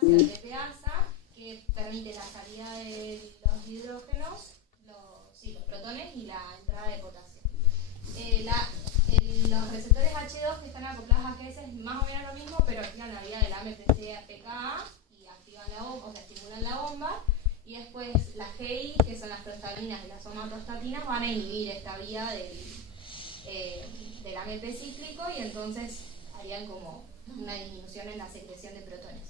sustancia LPasa que permite la salida de los hidrógenos, los protones y la entrada de potasio. Los receptores H2 que están acoplados a GS es más o menos lo mismo, pero activan la vía del AMPC-PKA y activan la bomba, o sea, estimulan la bomba. Y después las GI, que son las prostaglandinas y las somatostatinas, van a inhibir esta vía del AMP cíclico y entonces harían como una disminución en la secreción de protones.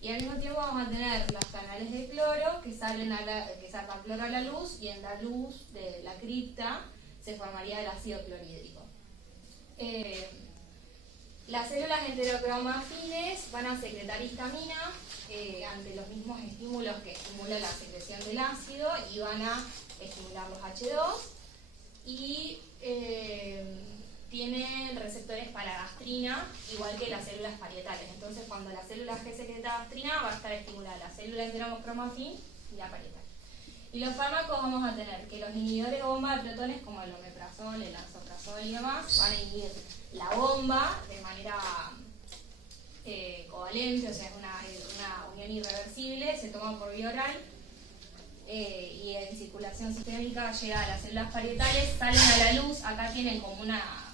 Y al mismo tiempo vamos a tener los canales de cloro que sacan cloro a la luz, y en la luz de la cripta se formaría el ácido clorhídrico. Las células enterocromafines van a secretar histamina ante los mismos estímulos que estimulan la secreción del ácido, y van a estimular los H2, y tienen receptores para gastrina, igual que las células parietales. Entonces, cuando la célula G secreta gastrina, va a estar estimulada la célula enterocromafín y la parietal. Y los fármacos vamos a tener que los inhibidores de bomba de protones, como el omeprazol, el lansoprazol y demás, van a inhibir la bomba de manera covalente, o sea, es una unión irreversible, se toma por vía oral, y en circulación sistémica llega a las células parietales, salen a la luz. Acá tienen como una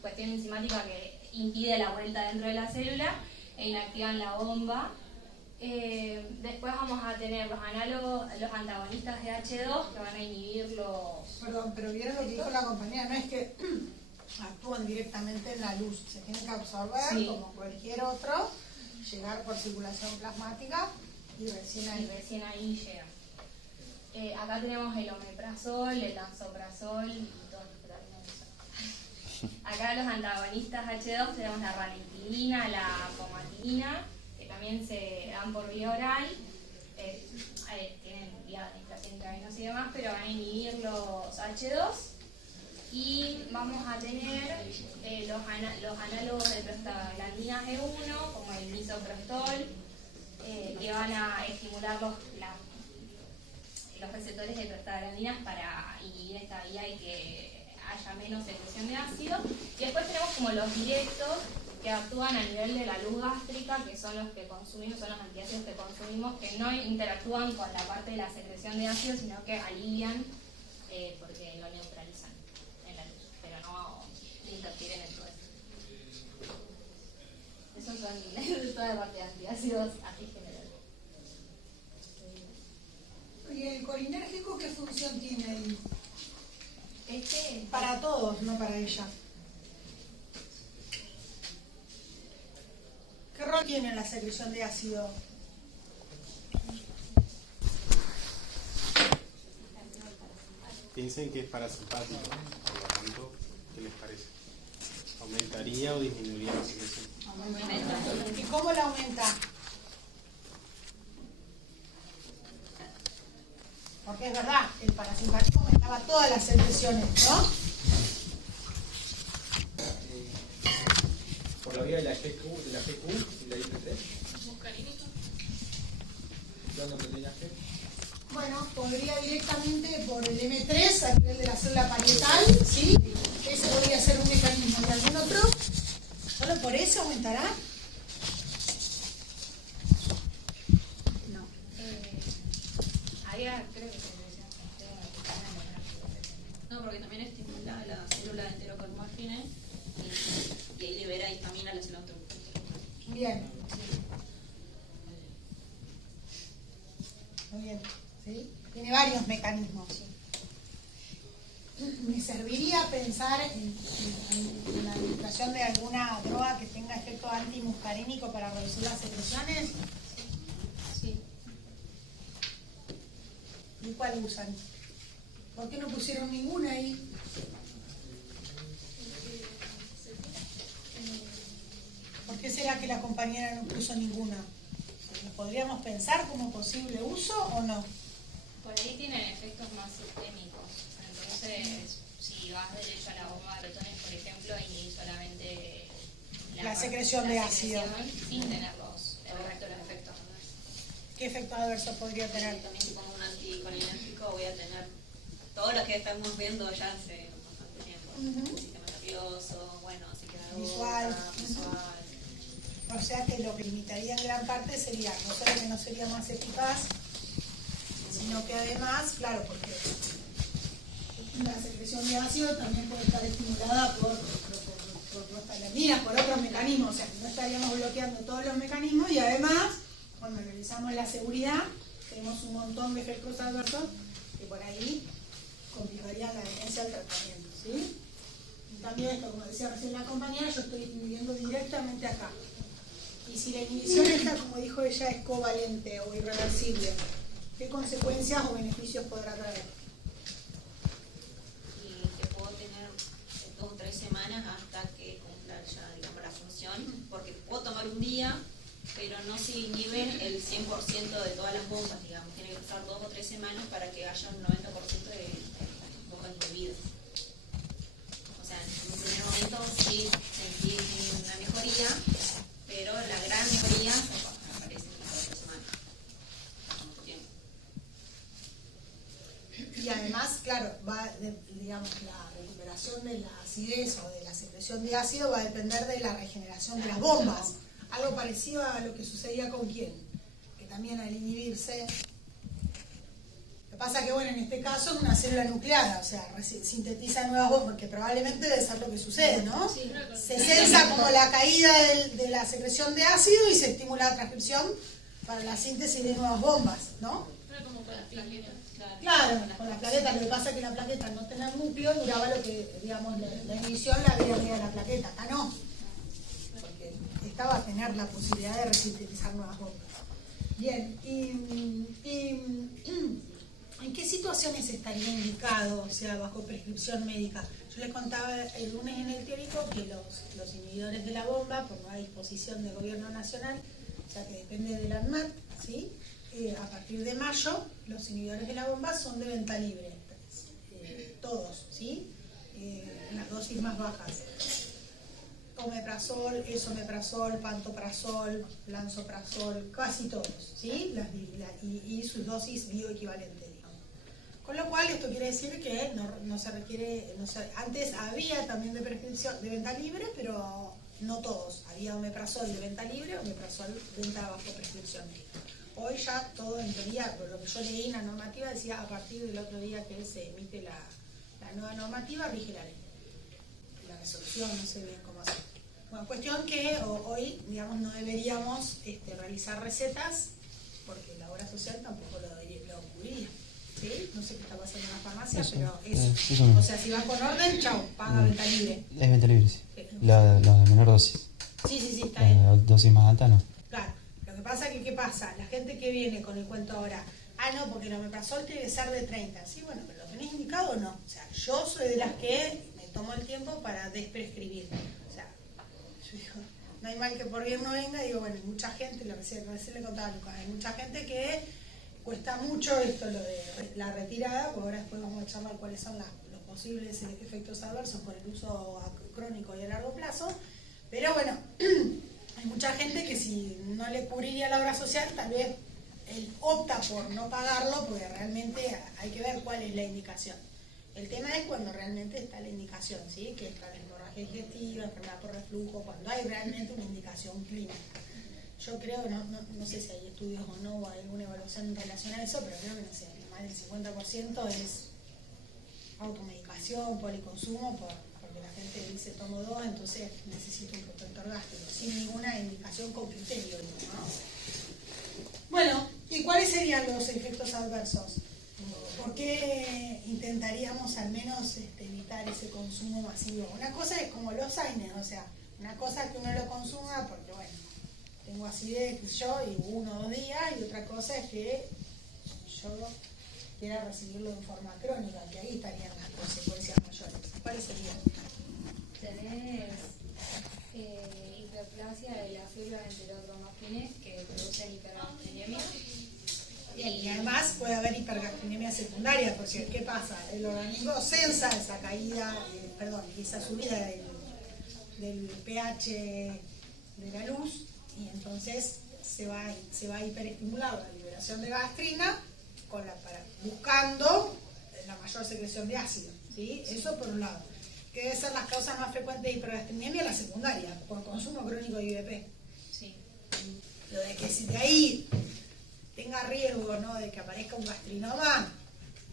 cuestión enzimática que impide la vuelta dentro de la célula e inactivan la bomba. Después vamos a tener los antagonistas de H2 que van a inhibir los... Perdón, pero vieron lo que dijo la compañera, no es que actúan directamente en la luz, se tienen que absorber, sí, como cualquier otro, llegar por circulación plasmática y recién ahí llegan. Acá tenemos el omeprazol, el lansoprazol y todos los protones. Acá los antagonistas H2 tenemos la ranitidina, la pomatina, que también se dan por vía oral, tienen vía de administración intravenosa y demás, pero van a inhibir los H2. Y vamos a tener los análogos de prostaglandinas E1, como el misoprostol, que van a estimular los receptores de prostaglandinas para inhibir esta vía y que haya menos secreción de ácido. Y después tenemos como los directos, que actúan a nivel de la luz gástrica, que son los que consumimos, son los antiácidos que consumimos, que no interactúan con la parte de la secreción de ácido, sino que alivian porque lo neutralizan en la luz, pero no interfieren en todo eso. Esos son toda la parte de antiácidos así general. ¿Y el colinérgico qué función tiene ahí? Este, para todos, no para ella. ¿Qué rol tiene en la secreción de ácido? Piensen que es parasimpático, por lo tanto, ¿qué les parece? ¿Aumentaría o disminuiría la secreción? ¿Y cómo la aumenta? Porque es verdad, el parasimpático aumentaba todas las secreciones, ¿no? Por la vía de la GQ y la IP3. ¿Dónde proteína G? Bueno, podría directamente por el M3 a nivel de la célula parietal, ¿sí? Ese podría ser un mecanismo. ¿Y algún otro? ¿Solo por eso aumentará? no. Ahí creo que No, porque también estimula la célula enterocromafines y ahí libera histamina a la célula enterocromafines. Bien. Muy bien. ¿Sí? Tiene varios mecanismos. Me serviría pensar en la administración de alguna droga que tenga efecto antimuscarínico para reducir las secreciones. sí. ¿Y cuál usan? ¿Por qué no pusieron ninguna ahí? ¿Por qué será que la compañera no puso ninguna? ¿Lo podríamos pensar como posible uso o no? Por ahí tienen efectos más sistémicos. Entonces, si vas derecho a la bomba de protones, por ejemplo, inhibir solamente La secreción de ácido. Sin tener el resto de los efectos adversos. ¿Qué efectos adversos podría tener? También como un anticolinérgico voy a tener todo lo que estamos viendo ya hace bastante tiempo. El sistema nervioso, bueno, psiquiatra, Visual. visual. O sea que lo que limitaría en gran parte sería, no solo que no sería más eficaz, sino que además, claro, porque la secreción de ácido también puede estar estimulada por prostaglandinas, por otros mecanismos, o sea que no estaríamos bloqueando todos los mecanismos y además, cuando realizamos la seguridad, tenemos un montón de efectos adversos que por ahí complicarían la adherencia al tratamiento, ¿sí? Y también esto, como decía recién la compañera, yo estoy inhibiendo directamente acá. Y si la inhibición esta, como dijo ella, es covalente o irreversible, ¿qué consecuencias o beneficios podrá traer? Y que puedo tener 2 o 3 semanas hasta que cumpla ya, digamos, la función, porque puedo tomar un día, pero no se inhiben el 100% de todas las bombas, digamos. Tiene que pasar 2 o 3 semanas para que haya un 90% de bombas inhibidas. O sea, en un primer momento sí sentí una mejoría, pero la gran mayoría aparece en las 3 semanas. Tiempo. Y además, claro, digamos, la recuperación de la acidez o de la secreción de ácido va a depender de la regeneración de las bombas. Algo parecido a lo que sucedía con quién, que también al inhibirse. Lo que pasa que, bueno, en este caso es una célula nucleada, o sea, sintetiza nuevas bombas, que probablemente debe ser lo que sucede, ¿no? Sí. Se sensa como la caída de la secreción de ácido y se estimula la transcripción para la síntesis de nuevas bombas, ¿no? Pero como con las plaquetas. Claro, con las plaquetas, lo que pasa es que la plaqueta al no tener núcleo duraba lo que, digamos, la inhibición la había arriba de la plaqueta, acá no, porque esta va a tener la posibilidad de resintetizar nuevas bombas. Bien, ¿en qué situaciones estaría indicado, o sea, bajo prescripción médica? Yo les contaba el lunes en el teórico que los inhibidores de la bomba, por una disposición del gobierno nacional, o sea que depende del ANMAT, ¿sí? A partir de mayo, los inhibidores de la bomba son de venta libre, todos, ¿sí? En las dosis más bajas. Omeprazol, esomeprazol, pantoprazol, lansoprazol, casi todos, ¿sí? Y sus dosis bioequivalentes, digamos. Con lo cual, esto quiere decir que no se requiere, antes había también de prescripción, de venta libre, pero no todos. Había omeprazol de venta libre, omeprazol de venta bajo prescripción médica. Hoy ya todo en teoría, por lo que yo leí en la normativa, decía a partir del otro día que se emite la nueva normativa, rige la ley. La resolución, no sé bien cómo hacer. Bueno, cuestión que hoy, digamos, no deberíamos realizar recetas, porque la obra social tampoco lo cubriría. ¿Sí? No sé qué está pasando en la farmacia, Eso, pero eso no. o sea, si va con orden, chao, paga venta libre. Es venta libre, sí. La de menor dosis. Sí, está La bien. de dosis más alta no. Claro, lo que pasa es que, ¿qué pasa? La gente que viene con el cuento ahora, no, porque el omeprazol tiene que ser de 30. Sí, bueno, pero ¿lo tenés indicado o no? O sea, yo soy de las que me tomo el tiempo para desprescribir. O sea, yo digo, no hay mal que por bien no venga, digo, bueno, hay mucha gente, recién le contaba a Lucas, hay mucha gente que cuesta mucho esto, lo de la retirada, porque ahora después vamos a charlar cuáles son los posibles efectos adversos por el uso crónico y a largo plazo, pero bueno, hay mucha gente que si no le cubriría la obra social, tal vez él opta por no pagarlo, porque realmente hay que ver cuál es la indicación. El tema es cuando realmente está la indicación, ¿sí? Que está la hemorragia digestiva, enfermedad por reflujo, cuando hay realmente una indicación clínica. Yo creo, no sé si hay estudios o no, o hay alguna evaluación en relación a eso, pero creo que no sé, más del 50% es automedicación, policonsumo, porque la gente dice tomo 2, entonces necesito un protector gástrico, sin ninguna indicación con criterio, ¿no? Bueno, ¿y cuáles serían los efectos adversos? ¿Por qué intentaríamos al menos evitar ese consumo masivo? Una cosa es como los AINES, o sea, una cosa es que uno lo consuma porque, bueno, tengo acidez, y 1 o 2 días, y otra cosa es que yo quiera recibirlo en forma crónica, que ahí estarían las consecuencias mayores. ¿Cuáles serían? Tenés hiperplasia de la célula enterocromafines que producen hipergasturinemia. Y además puede haber hipergasturinemia secundaria, porque ¿qué pasa? El organismo sensa esa caída, esa subida del pH de la luz, y entonces se va a hiperestimular la liberación de gastrina buscando la mayor secreción de ácido, ¿sí? Eso por un lado. ¿Qué deben ser las causas más frecuentes de hipergasturinemia? La secundaria, por consumo crónico de IBP. Sí. Lo de que si de ahí tenga riesgo, ¿no?, de que aparezca un gastrinoma,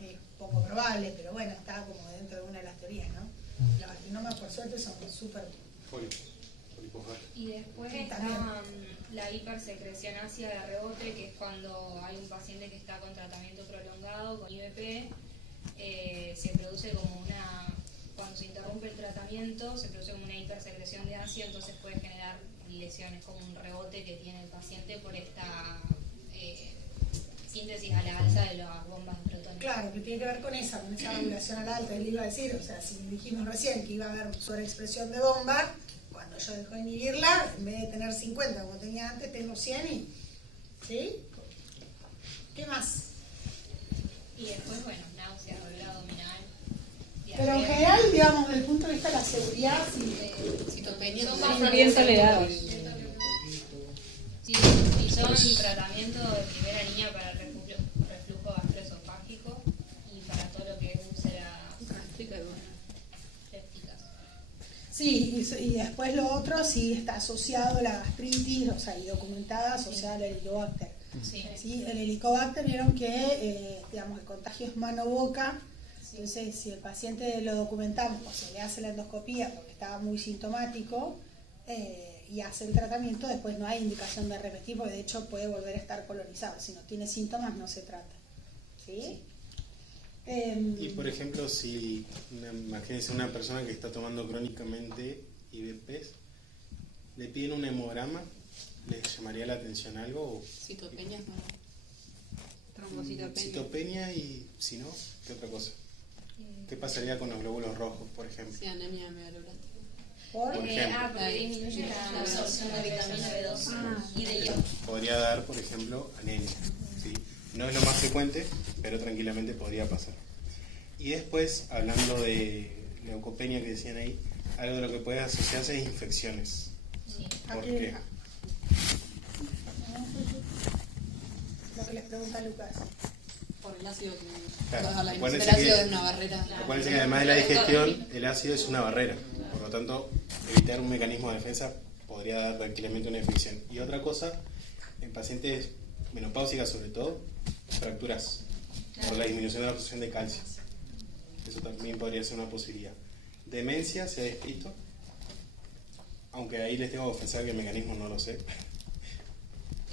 es poco probable, pero bueno, está como dentro de una de las teorías, ¿no? Los gastrinomas, por suerte, son súper... Pólipos gatos. Y después Sí, está también. la hipersecreción ácida de rebote, que es cuando hay un paciente que está con tratamiento prolongado, con IVP, se produce como una, cuando se interrumpe el tratamiento, se produce como una hipersecreción de ácido, entonces puede generar lesiones, como un rebote que tiene el paciente por esta síntesis a la alza de las bombas de protones. Claro, que tiene que ver con esa regulación al alta, él iba a decir, o sea, si dijimos recién que iba a haber sobreexpresión de bomba, cuando yo dejo de inhibirla, en vez de tener 50 como tenía antes, tengo 100 y... ¿Sí? ¿Qué más? Y después, bueno, náusea, dolor abdominal. Pero en diarrea. general, digamos, desde el punto de vista de la seguridad, sí, Citopenia. Son son más bien tolerados. Sí, y son tratamiento de primera línea para el reflujo gastroesofágico y para todo lo que es úlceras pépticas. sí, y después lo otro sí está asociado a la gastritis, o sea, y documentada asociada al helicobacter. Sí. ¿Sí? El helicobacter vieron que, digamos, el contagio es mano-boca, entonces si el paciente lo documentamos o se le hace la endoscopía porque estaba muy sintomático y hace el tratamiento, después no hay indicación de repetir porque de hecho puede volver a estar colonizado. Si no tiene síntomas no se trata. ¿Sí? Y por ejemplo, si imagínense una persona que está tomando crónicamente IVPs, le piden un hemograma, ¿les llamaría la atención algo? O Citopenia, no. Trombocitopenia. citopenia y si no, ¿qué otra cosa? ¿Qué pasaría con los glóbulos rojos, por ejemplo? Sí, anemia megalobláctica. ¿Por? Por ejemplo. Porque disminuye La la absorción de vitamina B12 y de yodo. Podría dar, por ejemplo, anemia. ¿Sí? No es lo más frecuente, pero tranquilamente podría pasar. Y después, hablando de leucopenia que decían ahí, algo de lo que puede asociarse es infecciones. Sí. ¿Por Aquí- qué? Lo que les pregunta Lucas. Por el ácido que... Claro, La acuérdense el ácido que- es una barrera. Acuérdense que además de la digestión, el ácido es una barrera. Por lo tanto, evitar un mecanismo de defensa podría dar tranquilamente una infección. Y otra cosa, en pacientes menopáusicas sobre todo, fracturas por la disminución de la absorción de calcio. Eso también podría ser una posibilidad. Demencia se ha descrito, aunque ahí les tengo que confesar que el mecanismo no lo sé.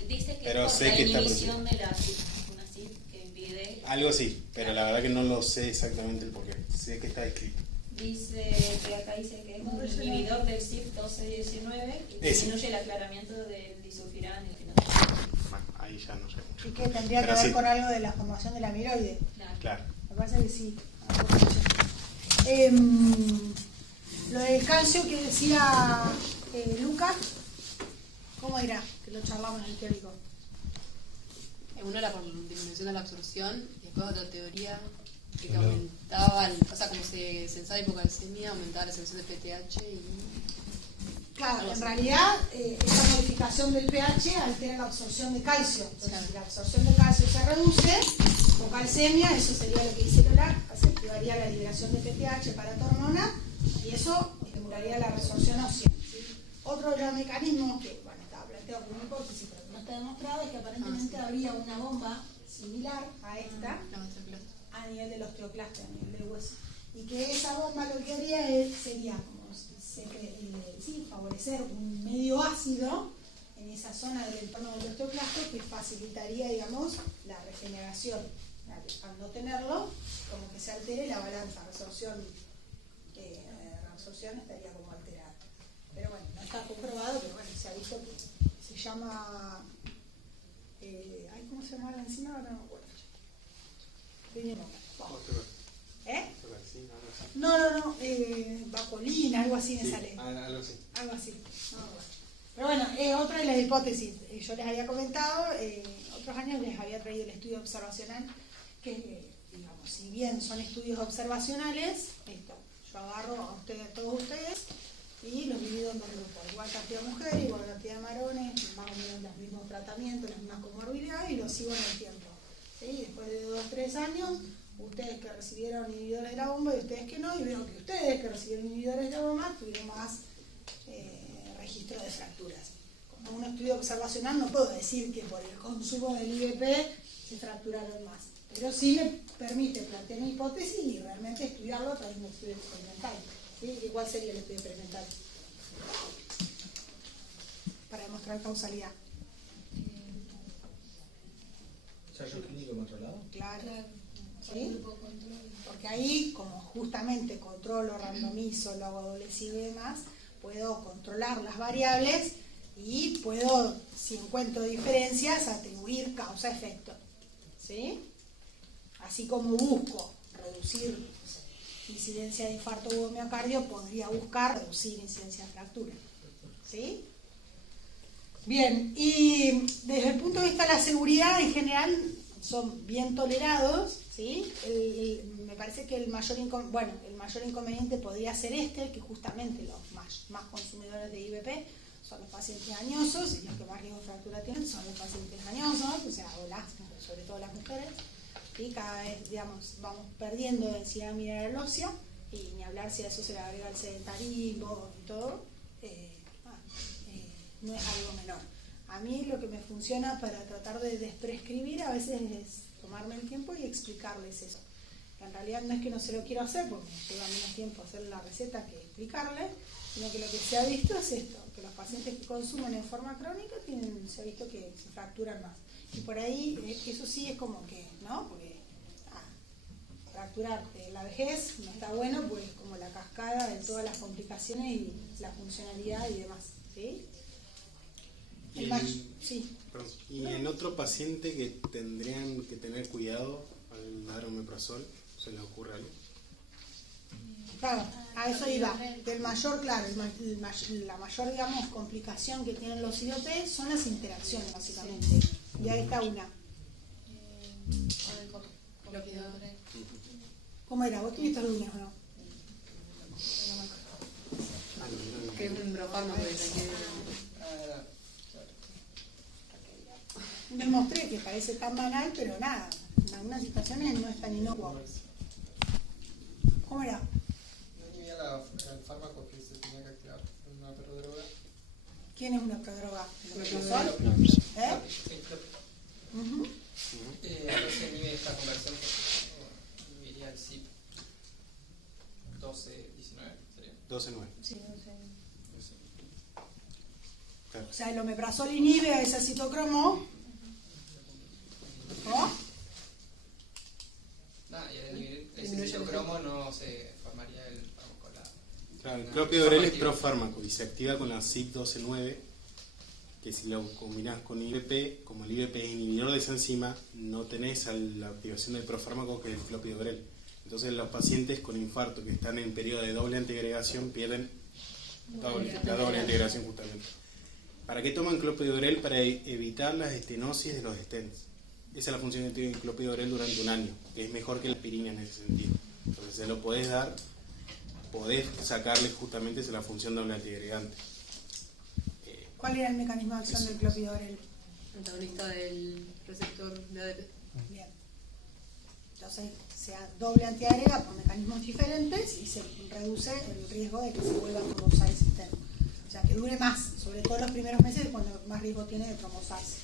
Dice que Pero es por sé la que está inhibición de la CYP que impide. Algo sí, pero la verdad que no lo sé exactamente el porqué. Sé que está descrito. Dice que acá dice que es un inhibidor del CYP1219 y Ese. disminuye el aclaramiento del disulfiram y el Bueno, ahí ya no sé mucho. Y que tendría que Pero ver sí. con algo de la formación de la amiloide. Claro. Me parece que sí. Lo del calcio que decía Lucas, ¿cómo era? Que lo charlamos en el teórico. Uno era por disminución de la absorción y después otra teoría que aumentaba, o sea, como se censaba hipocalcemia, aumentaba la secreción de PTH y... Claro, Algo en así. realidad esta modificación del pH altera la absorción de calcio. Entonces, Claro. si la absorción de calcio se reduce, hipocalcemia, eso sería lo que dice Lola, se activaría la liberación de PTH para tu hormona y eso estimularía la resorción ósea. ¿Sí? Otro de los mecanismos que, bueno, estaba planteado como una hipótesis, pero que no está demostrado, es que aparentemente habría una bomba similar a esta No, osteoclasto. a nivel del osteoclasto, a nivel del hueso. Y que esa bomba lo que haría sería como sí, favorecer un medio ácido en esa zona del entorno del osteoclasto que facilitaría, digamos, la regeneración. Al no tenerlo, como que se altere la balanza, resorción estaría como alterada. Pero bueno, no está comprobado, pero bueno, se ha visto que se llama, ¿cómo se llama la enzima? Ahora no me acuerdo. No, vacolina, algo así me sale. Algo así. Algo así. No, bueno. Pero bueno, otra de las hipótesis. Yo les había comentado, otros años les había traído el estudio observacional, que, digamos, si bien son estudios observacionales, yo agarro a todos ustedes, y los divido en dos grupos. Igual cantidad de mujeres, igual cantidad de varones, más o menos los mismos tratamientos, las mismas comorbilidades, y los sigo en el tiempo. ¿Sí? Después de 2 o 3 años, ustedes que recibieron inhibidores de la bomba y ustedes que no, y veo que ustedes que recibieron inhibidores de la bomba tuvieron más registro de fracturas. a un estudio observacional no puedo decir que por el consumo del IVP se fracturaron más, pero sí me permite plantear una hipótesis y realmente estudiarlo a través de un estudio experimental. ¿Sí? ¿Y cuál sería el estudio experimental? Para demostrar causalidad. ¿Ensayo clínico controlado? Claro. ¿Sí? Porque ahí, como justamente controlo, randomizo, lo hago doble ciego y demás, puedo controlar las variables y puedo, si encuentro diferencias, atribuir causa-efecto. ¿Sí? Así como busco reducir incidencia de infarto o miocardio, podría buscar reducir incidencia de fractura. ¿Sí? Bien, y desde el punto de vista de la seguridad, en general son bien tolerados, ¿sí? Me parece que el mayor inconveniente podría ser que justamente los más consumidores de IVP son los pacientes añosos, y los que más riesgo de fractura tienen son los pacientes añosos, o sea, sobre todo las mujeres, y cada vez, digamos, vamos perdiendo densidad mineral ósea, y ni hablar si a eso se le agrega el sedentarismo y todo, no es algo menor. A mí lo que me funciona para tratar de desprescribir a veces es tomarme el tiempo y explicarles eso. Que en realidad no es que no se lo quiero hacer, porque me lleva menos tiempo hacer la receta que explicarles, sino que lo que se ha visto es esto, que los pacientes que consumen en forma crónica se ha visto que se fracturan más. Y por ahí, eso sí es como que, ¿no? Porque fracturar la vejez no está bueno, pues como la cascada de todas las complicaciones y la funcionalidad y demás, ¿sí? Y en otro paciente que tendrían que tener cuidado al dar omeprazol, ¿se les ocurre algo? Claro, a eso iba. El mayor, claro, la mayor, digamos, complicación que tienen los IOP son las interacciones, básicamente. Y ahí está una. ¿Cómo era? ¿Vos tuviste el lunes o no? Que es un brofármaco de Demostré que parece tan banal, pero nada, en algunas situaciones no es tan inocuo. ¿Cómo era? No tenía el fármaco que se tenía que activar, una prodroga. ¿Quién es una prodroga? ¿El Clopidogrel. omeprazol? Ahora se inhibe esta conversión porque inhibiría el CYP 12-19, ¿sería? 12-9. Sí, no sé. Claro. O sea, el omeprazol inhibe a ese citocromo. ¿No? Nada, y al inhibir ese citocromo no se formaría el fármaco. Claro, el clopidogrel es profármaco y se activa con la CYP 12-9, que si lo combinás con IVP, como el IVP es inhibidor de esa enzima, no tenés la activación del profármaco que es el clopidogrel. Entonces los pacientes con infarto que están en periodo de doble antiagregación pierden la doble antiagregación justamente. ¿Para qué toman clopidogrel? Para evitar las estenosis de los stents. Esa es la función que tiene el clopidogrel durante un año, que es mejor que la aspirina en ese sentido. Entonces se lo podés dar, podés sacarle justamente esa la función doble antiagregante. ¿Cuál era el mecanismo de acción del clopidogrel? antagonista del receptor de ADP. Bien. Entonces se doble antiagrega por mecanismos diferentes y se reduce el riesgo de que se vuelva a trombosar el sistema. O sea, que dure más, sobre todo los primeros meses cuando más riesgo tiene de trombosarse.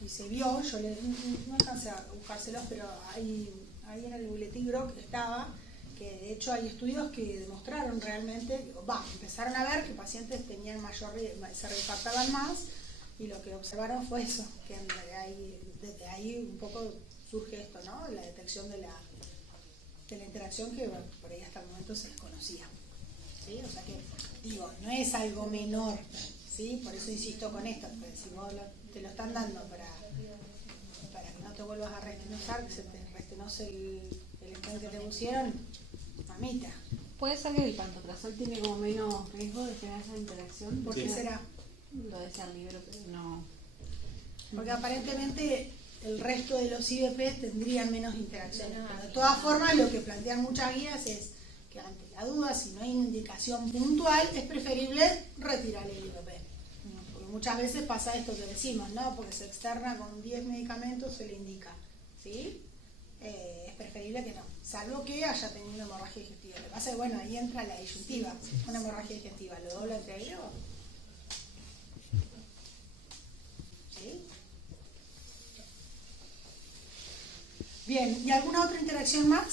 Y se vio, yo no alcancé a buscárselos, pero ahí en el boletín GROC estaba, que de hecho hay estudios que demostraron realmente, empezaron a ver que pacientes tenían mayor riesgo, se reinfartaban más, y lo que observaron fue eso, que desde ahí un poco surge esto, ¿no? La detección de la interacción que por ahí hasta el momento se desconocía. ¿Sí? O sea que, digo, no es algo menor, ¿sí? Por eso insisto con esto, porque si vos te lo están dando para que no te vuelvas a restenosar, que se te restenose el stent que te pusieron, mamita. ¿Puede ser que el pantoprazol tiene como menos riesgo de generar esa interacción? ¿Por qué será? Lo decía el libro, pero no. Porque aparentemente el resto de los IVP tendrían menos interacciones. Pero de todas formas, lo que plantean muchas guías es que ante la duda, si no hay una indicación puntual, es preferible retirar el IVP. Porque muchas veces pasa esto que decimos, ¿no? Porque se externa con 10 medicamentos, se le indica, ¿sí? Es preferible que no, salvo que haya tenido una hemorragia digestiva. Lo que pasa es que, bueno, ahí entra la disyuntiva, una hemorragia digestiva, ¿lo dobla entre ellos? Bien, ¿y alguna otra interacción más?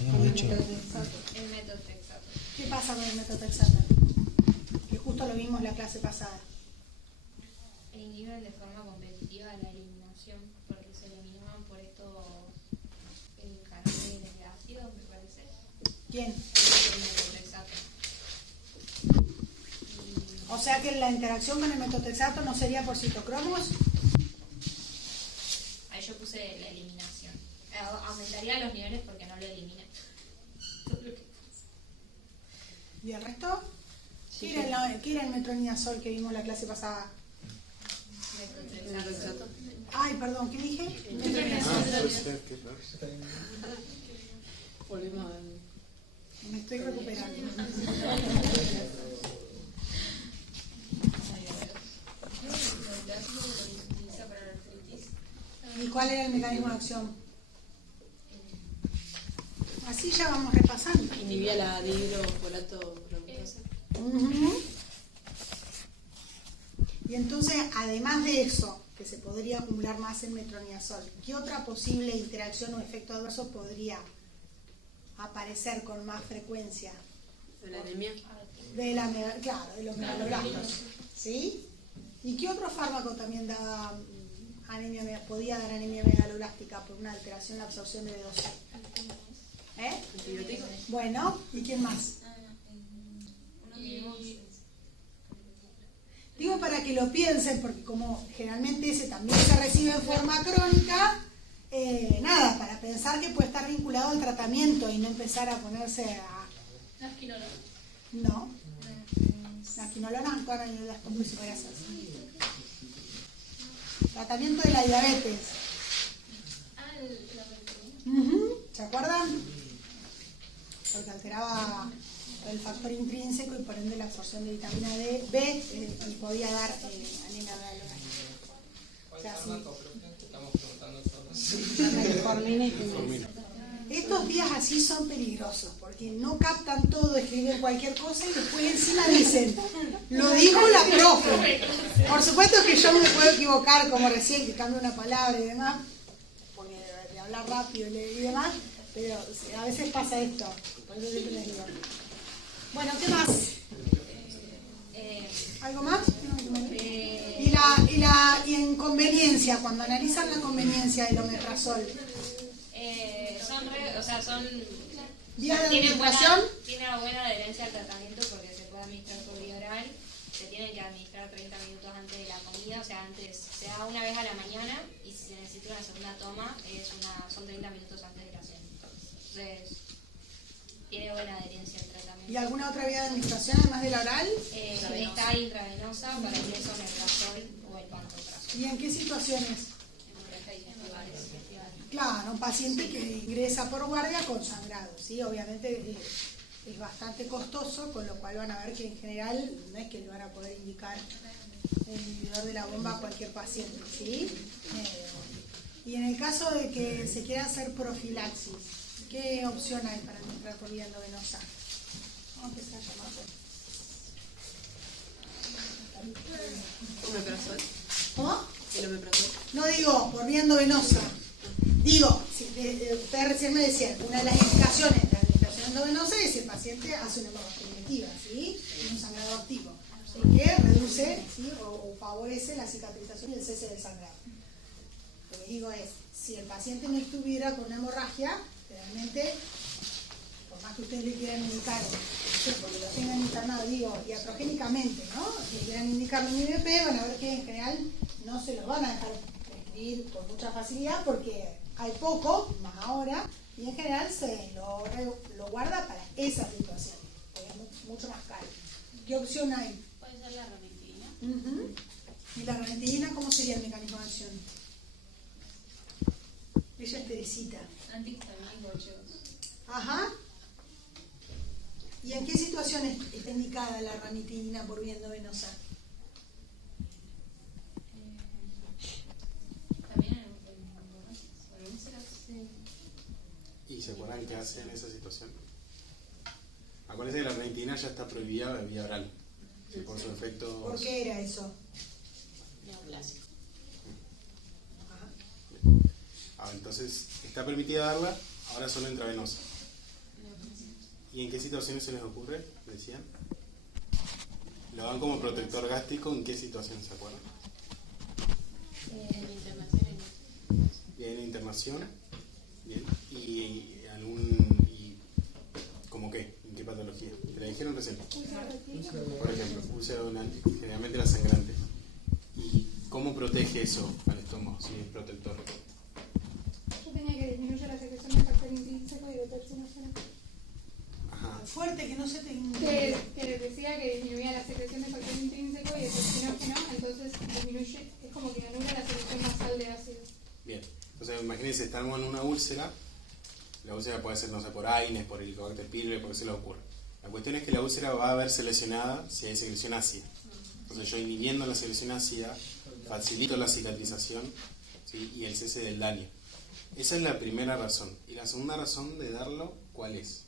Habíamos dicho. El metotrexato. ¿Qué pasa con el metotrexato? Que justo lo vimos la clase pasada. Inhiben de forma competitiva la eliminación, porque se eliminaban por estos caracteres de ácido, me parece. ¿Quién? El metotrexato. O sea que la interacción con el metotrexato no sería por citocromos. Ahí yo puse la eliminación. Aumentaría los niveles porque no lo elimina. ¿Y el resto? ¿Qué era el metronidazol que vimos la clase pasada? Metotrexato. Ay, perdón, ¿qué dije? Ah, Metronidazol. puede ser, qué raro. Volvemos al... Me estoy recuperando. ¿Y cuál era el mecanismo de acción? Así ya vamos repasando. Inhibía la dihidrofolato reductasa. Ujú. Y entonces, además de eso, que se podría acumular más en metronidazol, ¿qué otra posible interacción o efecto adverso podría aparecer con más frecuencia? La anemia. Claro, de los megaloblastos. ¿Sí? ¿Y qué otro fármaco también daba podía dar anemia megaloblástica por una alteración en la absorción de B12? Antibiótico. Bueno, ¿y quién más? Digo para que lo piensen, porque como generalmente ese también se recibe en forma crónica, nada, para pensar que puede estar vinculado al tratamiento y no empezar a ponerse a... Las quinolonas. No. Las quinolonas actúan en las complexiparasas. Tratamiento de la diabetes. Ujú, ¿se acuerdan? Porque alteraba el factor intrínseco y por ende la absorción de vitamina B y podía dar anemia megaloblastica. O sea, sí. Estamos preguntando todos. Metformina y Formina. Estos días así son peligrosos porque no captan todo, escriben cualquier cosa y después encima dicen, lo dijo la profe. Por supuesto que yo me puedo equivocar, como recién que cambio una palabra y demás, porque de hablar rápido y demás, pero a veces pasa esto, por eso siempre les digo. Bueno, ¿qué más? ¿Algo más? Y en conveniencia, cuando analizan la conveniencia del omeprazol, Son ¿vías de tiene administración? una buena adherencia al tratamiento porque se puede administrar por vía oral, se tienen que administrar 30 minutos antes de la comida, o sea, antes se da una vez a la mañana y si se necesita una segunda toma son 30 minutos antes de la cena. Entonces, tiene buena adherencia al tratamiento. ¿Y alguna otra vía de administración además de la oral? Está intravenosa para el esomeprazol o el pantoprazol. ¿Y en qué situaciones? Claro, un paciente que ingresa por guardia con sangrado, ¿sí? Obviamente es bastante costoso, con lo cual van a ver que en general no es que le van a poder indicar el inhibidor de la bomba a cualquier paciente, ¿sí? Y en el caso de que se quiera hacer profilaxis, ¿qué opción hay para administrar por vía endovenosa? Vamos a empezar a llamar. Omeprazol. ¿Cómo? El omeprazol. No digo por vía endovenosa. Digo, ustedes recién me decían, una de las indicaciones de la administración endovenosa es si el paciente hace una hemorragia preventiva, ¿sí? Un sangrado activo, que reduce, ¿sí? o favorece la cicatrización y el cese del sangrado. Lo que digo es, si el paciente no estuviera con una hemorragia, realmente, por más que ustedes le quieran indicar, porque lo tengan internado, digo, iatrogénicamente, ¿no? Si le quieran indicar un IVP, van a ver que en general no se los van a dejar prescribir con mucha facilidad porque hay poco, más ahora, y en general se lo guarda para esa situación, porque es mucho más caro. ¿Qué opción hay? Puede ser la ranitidina. ¿Y la ranitidina cómo sería el mecanismo de acción? Ella es Teresita. Antihistamínico, Ajá. ¿Y en qué situaciones está indicada la ranitidina por vía endovenosa? ¿Y se acuerdan qué hace en esa situación? Acuérdense que la ranitidina ya está prohibida de vía oral. Sí, por su efecto. ¿Por qué era eso? Neoplásico. Entonces, está permitida darla, ahora solo intravenosa. ¿Y en qué situaciones se les ocurre? Decían. Lo dan como protector gástrico, ¿en qué situación se acuerdan? Bien, internación. Bien. ¿Y cómo qué? ¿En qué patología? ¿Te la dijeron recién? Por ejemplo, úlcera duodenal, generalmente la sangrante. ¿Y cómo protege eso al estómago si es protector? Yo tenía que disminuir la secreción de factor intrínseco y de persinación. Ajá. Fuerte, que no se te... Que les decía que disminuía la secreción de factor intrínseco y de persinógeno, entonces disminuye, es como que anula la secreción basal de ácido. Bien. Entonces, imagínense, estamos en una úlcera. La úlcera puede ser, no sé, por AINES, por Helicobacter pylori, por qué se le ocurre. La cuestión es que la úlcera va a verse lesionada si hay secreción ácida. Entonces, yo inhibiendo la secreción ácida, facilito la cicatrización, ¿sí? Y el cese del daño. Esa es la primera razón. Y la segunda razón de darlo, ¿cuál es?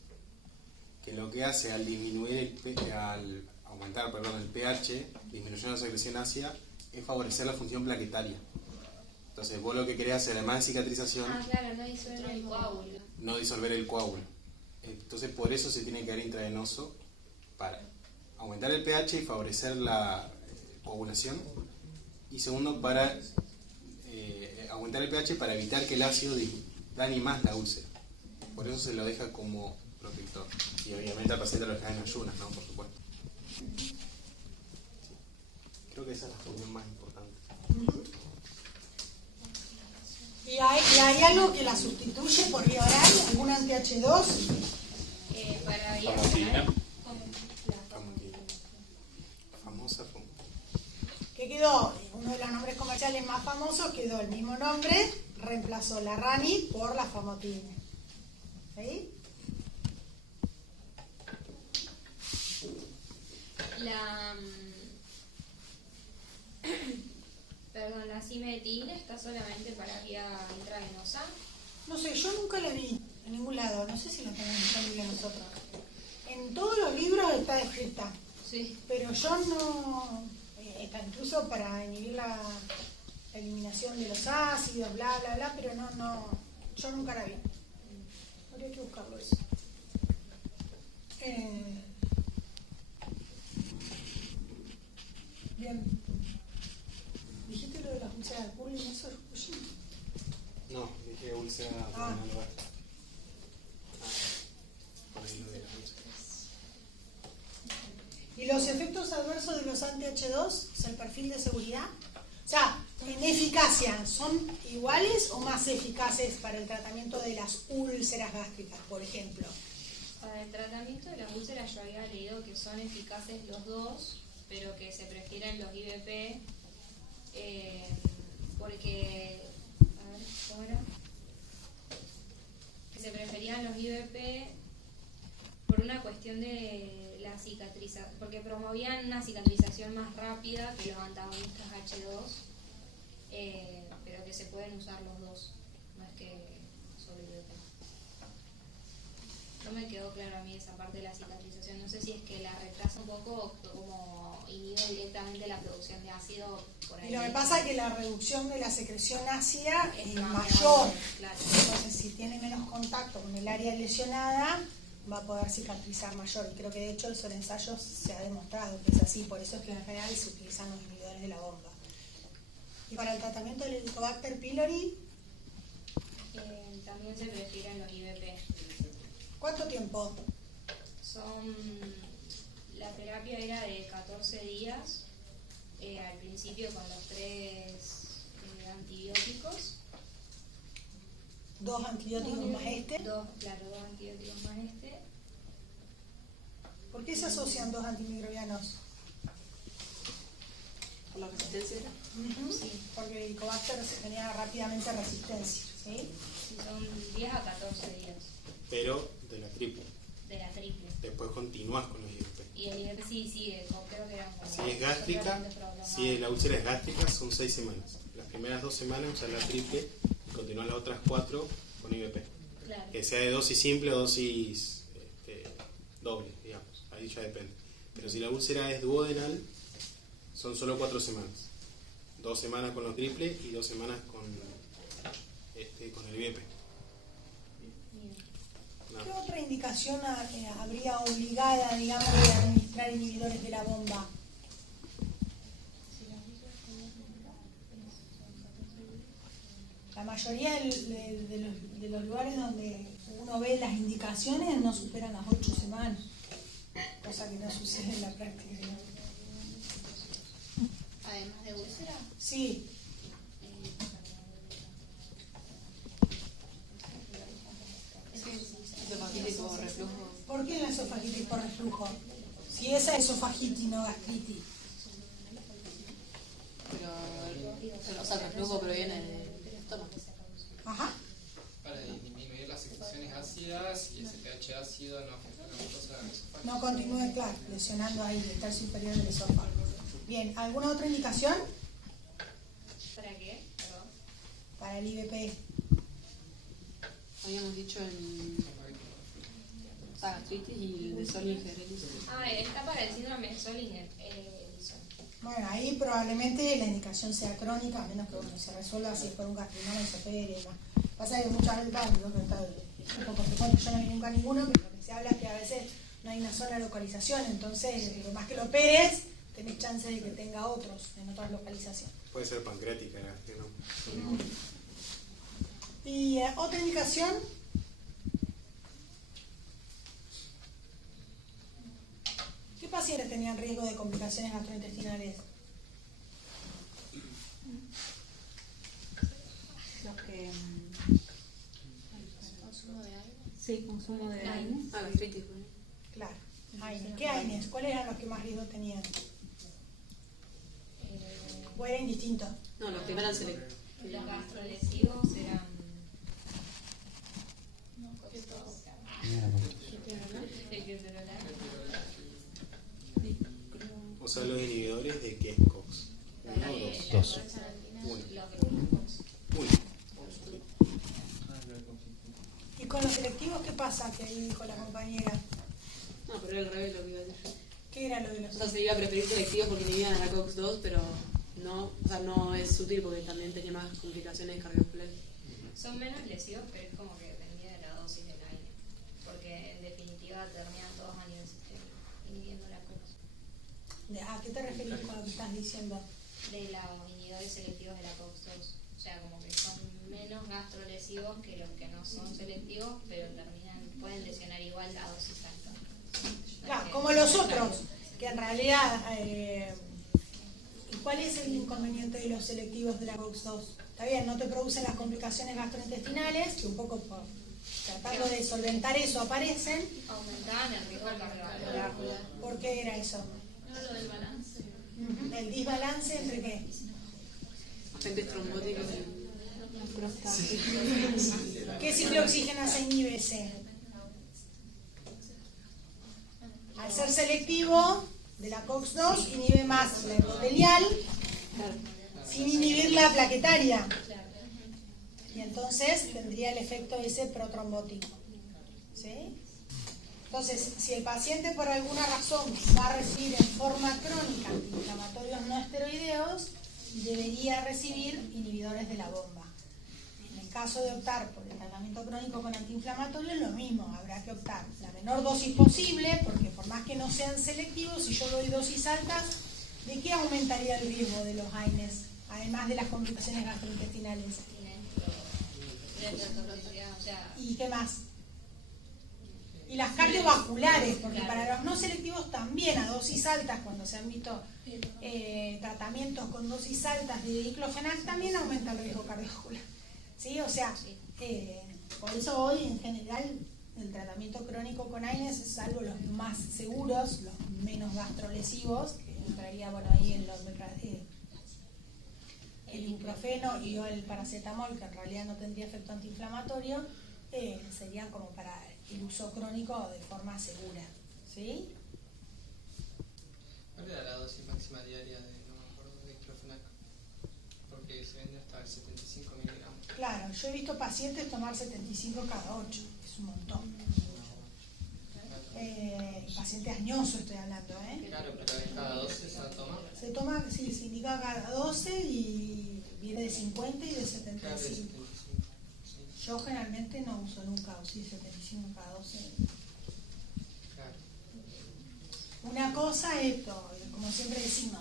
Que lo que hace al disminuir al aumentar el pH, disminuyendo la secreción ácida, es favorecer la función plaquetaria. Entonces vos lo que querés hacer, además de cicatrización, Claro, no disuelve el coágulo. no disolver el coágulo. Entonces por eso se tiene que dar intravenoso, para aumentar el pH y favorecer la coagulación. Y segundo, para aumentar el pH para evitar que el ácido dañe más la úlcera. Por eso se lo deja como protector. Y obviamente al paciente lo deja en ayunas, ¿no? Por supuesto. Sí. Creo que esa es la función más importante. ¿Y hay algo que la sustituye por vía oral? ¿Algún anti-H2? Para vía Famotina. oral, Famosa. ¿Qué quedó? Uno de los nombres comerciales más famosos quedó el mismo nombre, reemplazó la Rani por la Famotina. ¿Sí? la cimetina está solamente para vía intravenosa. No sé, yo nunca la vi en ningún lado. No sé si la tenemos disponible nosotros. En todos los libros está descrita. Sí. Pero yo no... está incluso para inhibir la eliminación de los ácidos, bla, bla, bla, pero no... Yo nunca la vi. Habría que buscarlo eso. Bien. ¿Dijiste lo de las úlceras de Cullin? ¿Eso es Cushing? No, dije úlcera duodenal gástrica. Por ahí lo de las úlceras. ¿Y los efectos adversos de los anti-H2? ¿Es el perfil de seguridad? O sea, en eficacia, ¿son iguales o más eficaces para el tratamiento de las úlceras gástricas, por ejemplo? Para el tratamiento de las úlceras yo había leído que son eficaces los dos, pero que se prefieren los IVP porque... A ver, ¿cómo era? Que se preferían los IVP por una cuestión de la cicatrización, porque promovían una cicatrización más rápida que los antagonistas H2, pero que se pueden usar los dos, no es que solo IVP. No me quedó claro a mí esa parte de la cicatrización, no sé si es que la retrasa un poco o como inhibe directamente la producción de ácido por ahí. Y lo que pasa es que la reducción de la secreción ácida es mayor. Claro. Entonces, si tiene menos contacto con el área lesionada, va a poder cicatrizar mayor. Y creo que de hecho en esos ensayos se ha demostrado que es así. Por eso es que en general se utilizan los inhibidores de la bomba. Y para el tratamiento del Helicobacter pylori, También se prefieren los IVP. ¿cuánto tiempo? La terapia era de 14 días, al principio con los 3 antibióticos. 2 antibióticos más este. Dos antibióticos más este. ¿Por qué se asocian 2 antimicrobianos? ¿Por la resistencia? Sí, porque el Helicobacter se genera rápidamente resistencia. ¿Sí? Sí, son 10 a 14 días Pero de la triple. de la triple. Después continúas con los IVP. Y el IVP sí sigue, creo que eran como... Si es gástrica, si la úlcera es gástrica, son 6 semanas. Las primeras 2 semanas usas la triple y continúas las otras 4 con IVP. Claro. Que sea de dosis simple o dosis doble, digamos. Ahí ya depende. Pero si la úlcera es duodenal, son solo 4 semanas. 2 semanas con los triple y 2 semanas con el IVP. ¿Qué otra indicación habría obligada, digamos, de administrar inhibidores de la bomba? La mayoría de los lugares donde uno ve las indicaciones no superan las 8 semanas, cosa que no sucede en la práctica. Además de úlcera. Sí. Esofagitis por reflujo. ¿Por qué la esofagitis por reflujo? Si esa es esofagitis, no gastritis. Pero, o sea, el reflujo proviene del estómago. Ajá. Para disminuir las secreciones ácidas y ese pH ácido no afecta a la mucosa esofágica. No continúe, claro, lesionando ahí el tercio superior del esófago. Bien, ¿alguna otra indicación? ¿Para qué? Perdón. Para el IBP. Habíamos dicho en gastritis y el de Solinger-Ellison. Ah, está para el síndrome de Solinger. Bueno, ahí probablemente la indicación sea crónica, a menos que bueno, se resuelva si es por un gastrinoma, esofere y demás. Pasa que muchas veces, digo que está un poco frecuente, yo no vi nunca ninguno, pero lo que se habla es que a veces no hay una sola localización, entonces, por más que lo operes, tenés chance de que tenga otros, en otras localizaciones. Puede ser pancreática, ¿no? Y otra indicación. ¿Qué pacientes tenían riesgo de complicaciones gastrointestinales? Los que... ¿Consumo de algo? Sí, consumo de AINES. Ah, gastritis. Bueno. Claro. AINES. ¿Qué AINES? ¿Cuáles eran los que más riesgo tenían? ¿O era indistinto? No, los que eran selectivos. Los gastrolesivos eran... O sea, los inhibidores de qué, COX. ¿Uno o dos? Dos. Uno. ¿Y con los selectivos qué pasa? Que ahí dijo la compañera. No, pero era al revés lo que iba a decir. ¿Qué era lo de los O sea, se iba a preferir selectivos porque inhibían a la COX-2, pero no, o sea, no es útil porque también tenía más complicaciones cardiovasculares. Son menos lesivos, pero es como que dependía de la dosis del aire. Porque en definitiva terminan todos a nivel sistémico, inhibiendo la COX. ¿A qué te referís con lo que estás diciendo? De los inhibidores selectivos de la COX-2. O sea, como que son menos gastrolesivos que los que no son selectivos, pero pueden lesionar igual la dosis alta. Claro, como los otros, que en realidad, ¿cuál es el inconveniente de los selectivos de la COX-2? Está bien, no te producen las complicaciones gastrointestinales, que un poco tratando de solventar eso aparecen. Aumentaban el riesgo cardiovascular. ¿Por qué era eso? No, lo del balance. ¿El desbalance entre qué? Agentes trombóticos. ¿Qué ciclooxígenas inhibe ese? Al ser selectivo de la COX-2 inhibe más la endotelial sin inhibir la plaquetaria. Y entonces tendría el efecto ese protrombótico. ¿Sí? Entonces, si el paciente por alguna razón va a recibir en forma crónica antiinflamatorios no esteroideos, debería recibir inhibidores de la bomba. En el caso de optar por el tratamiento crónico con antiinflamatorios, lo mismo, habrá que optar la menor dosis posible, porque por más que no sean selectivos, si yo doy dosis altas, ¿de qué aumentaría el riesgo de los AINES, además de las complicaciones gastrointestinales? ¿Y qué más? Y las cardiovasculares, porque para los no selectivos también a dosis altas, cuando se han visto tratamientos con dosis altas de diclofenac, también aumenta el riesgo cardiovascular. ¿Sí? O sea, por eso hoy en general el tratamiento crónico con AINES, salvo los más seguros, los menos gastrolesivos, que entraría bueno, ahí en el ibuprofeno y o el paracetamol, que en realidad no tendría efecto antiinflamatorio, serían como para el uso crónico de forma segura. ¿Sí? ¿Cuál era la dosis máxima diaria de diclofenac? Porque se vende hasta el 75 miligramos. Claro, yo he visto pacientes tomar 75 cada 8, es un montón. Paciente añoso estoy hablando, ¿eh? Claro, pero cada 12 se toma. Se toma, sí, se indica cada 12 y viene de 50 y de 75. Claro, de 75. Sí. Yo generalmente no uso nunca UCI 75 cada 12. Claro. Una cosa es esto, como siempre decimos,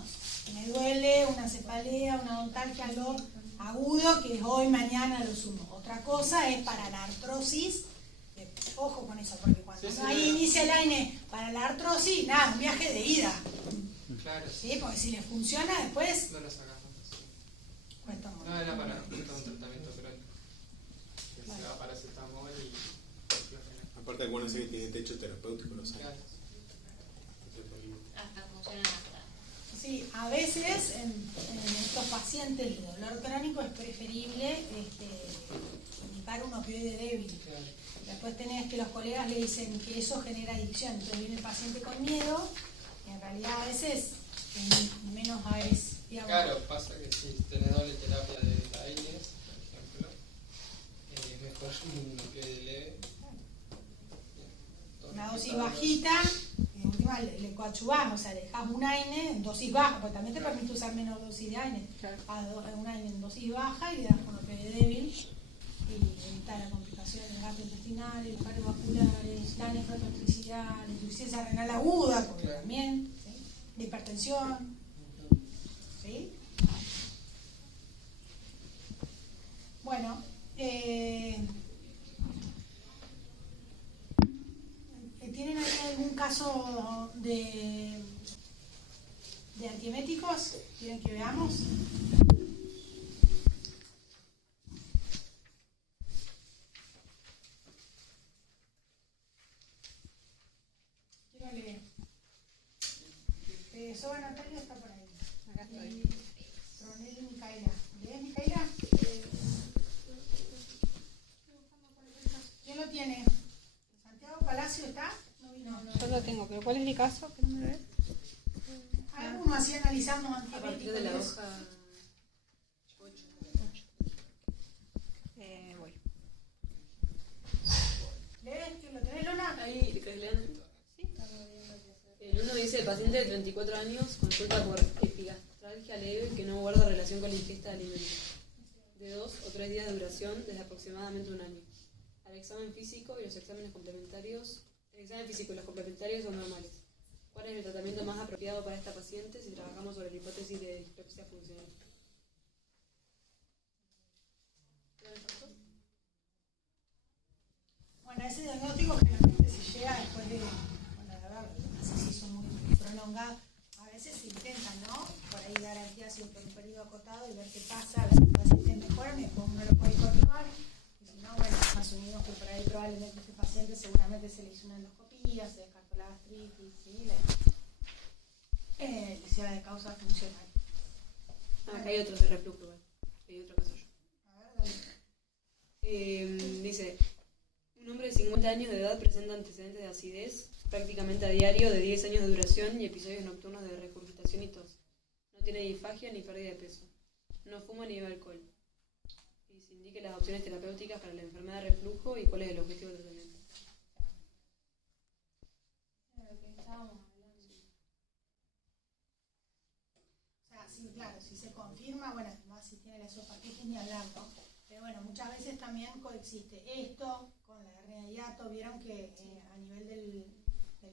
me duele una cefalea, una odontalgia, algo agudo, que es hoy, mañana lo sumo. Otra cosa es para la artrosis, ojo con eso, porque cuando Sí, uno sí, ahí no. inicia el AINE para la artrosis, nada, un viaje de ida. Claro. ¿Sí? Porque si le funciona después, No lo sacamos. Sí. cuesta un No, montón. era para un tratamiento crónico. Que se va paracetamol y diclofenac. Aparte, algunos sí que tiene techo terapéutico, lo saben. Claro. Hasta funciona hasta. Sí, a veces en estos pacientes el dolor crónico es preferible indicar un opioide débil. Claro. Después tenés que los colegas le dicen que eso genera adicción, entonces viene el paciente con miedo y en realidad a veces es menos agresivo. Claro, pasa que si tenés doble terapia de AINES, por ejemplo, es mejor un opioide leve. Una dosis bajita, en última le coadyuvás, o sea, le dejás un AINE en dosis baja, porque también te permite usar menos dosis de AINE. Un AINE en dosis baja y le das con opioide débil y evitar la complicación del gastrointestinal, los cardiovasculares, la nefrotoxicidad, la insuficiencia renal aguda, porque Claro. también, ¿sí? La hipertensión, ¿sí? Bueno, ¿tienen ahí algún caso de antieméticos? ¿Quieren que veamos? Quiero leer. Soba Natalia está por ahí. Acá estoy. Tronel y Micaela. ¿Lees, Micaela? ¿Quién lo tiene? ¿Santiago Palacio está? No vino. Yo lo tengo, pero ¿cuál es mi caso? ¿Qué número es? Alguno así analizamos A partir antibióticos. de la hoja 8. Voy. ¿Lees? ¿Que lo tenés, Luna? Ahí, ¿querés leer? El 1 dice, el paciente de 34 años consulta por epigastralgia leve que no guarda relación con la ingesta de alimentos. De 2 o 3 días de duración desde aproximadamente un año. Al examen físico y los exámenes complementarios, el examen físico y los complementarios son normales. ¿Cuál es el tratamiento más apropiado para esta paciente si trabajamos sobre la hipótesis de dispepsia funcional? Bueno, ese diagnóstico generalmente se llega después de, bueno, la verdad, así se hizo muy prolongado. A veces se intenta, ¿no? Por ahí dar antiácido por un periodo acotado y ver qué pasa, a ver si el paciente mejora, después uno lo puede continuar. Y si no, bueno, asumimos que por ahí probablemente este paciente seguramente se le hizo una endoscopía, se descartó la gastritis, ¿sí? Y sea de causa funcional. Acá hay otros de reflujo, igual. Hay otro caso yo. A ver, dale. Dice, un hombre de 50 años de edad presenta antecedentes de acidez prácticamente a diario de 10 años de duración y episodios nocturnos de regurgitación y tos. No tiene disfagia ni pérdida de peso. No fuma ni bebe alcohol. Y se indique las opciones terapéuticas para la enfermedad de reflujo y cuál es el objetivo del tratamiento. Lo que estábamos hablando. O sea, sí, claro, si se confirma, bueno, además si tiene la esofagite ni hablar, ¿no? Pero bueno, muchas veces también coexiste esto con la hernia de hiato. Vieron que a nivel del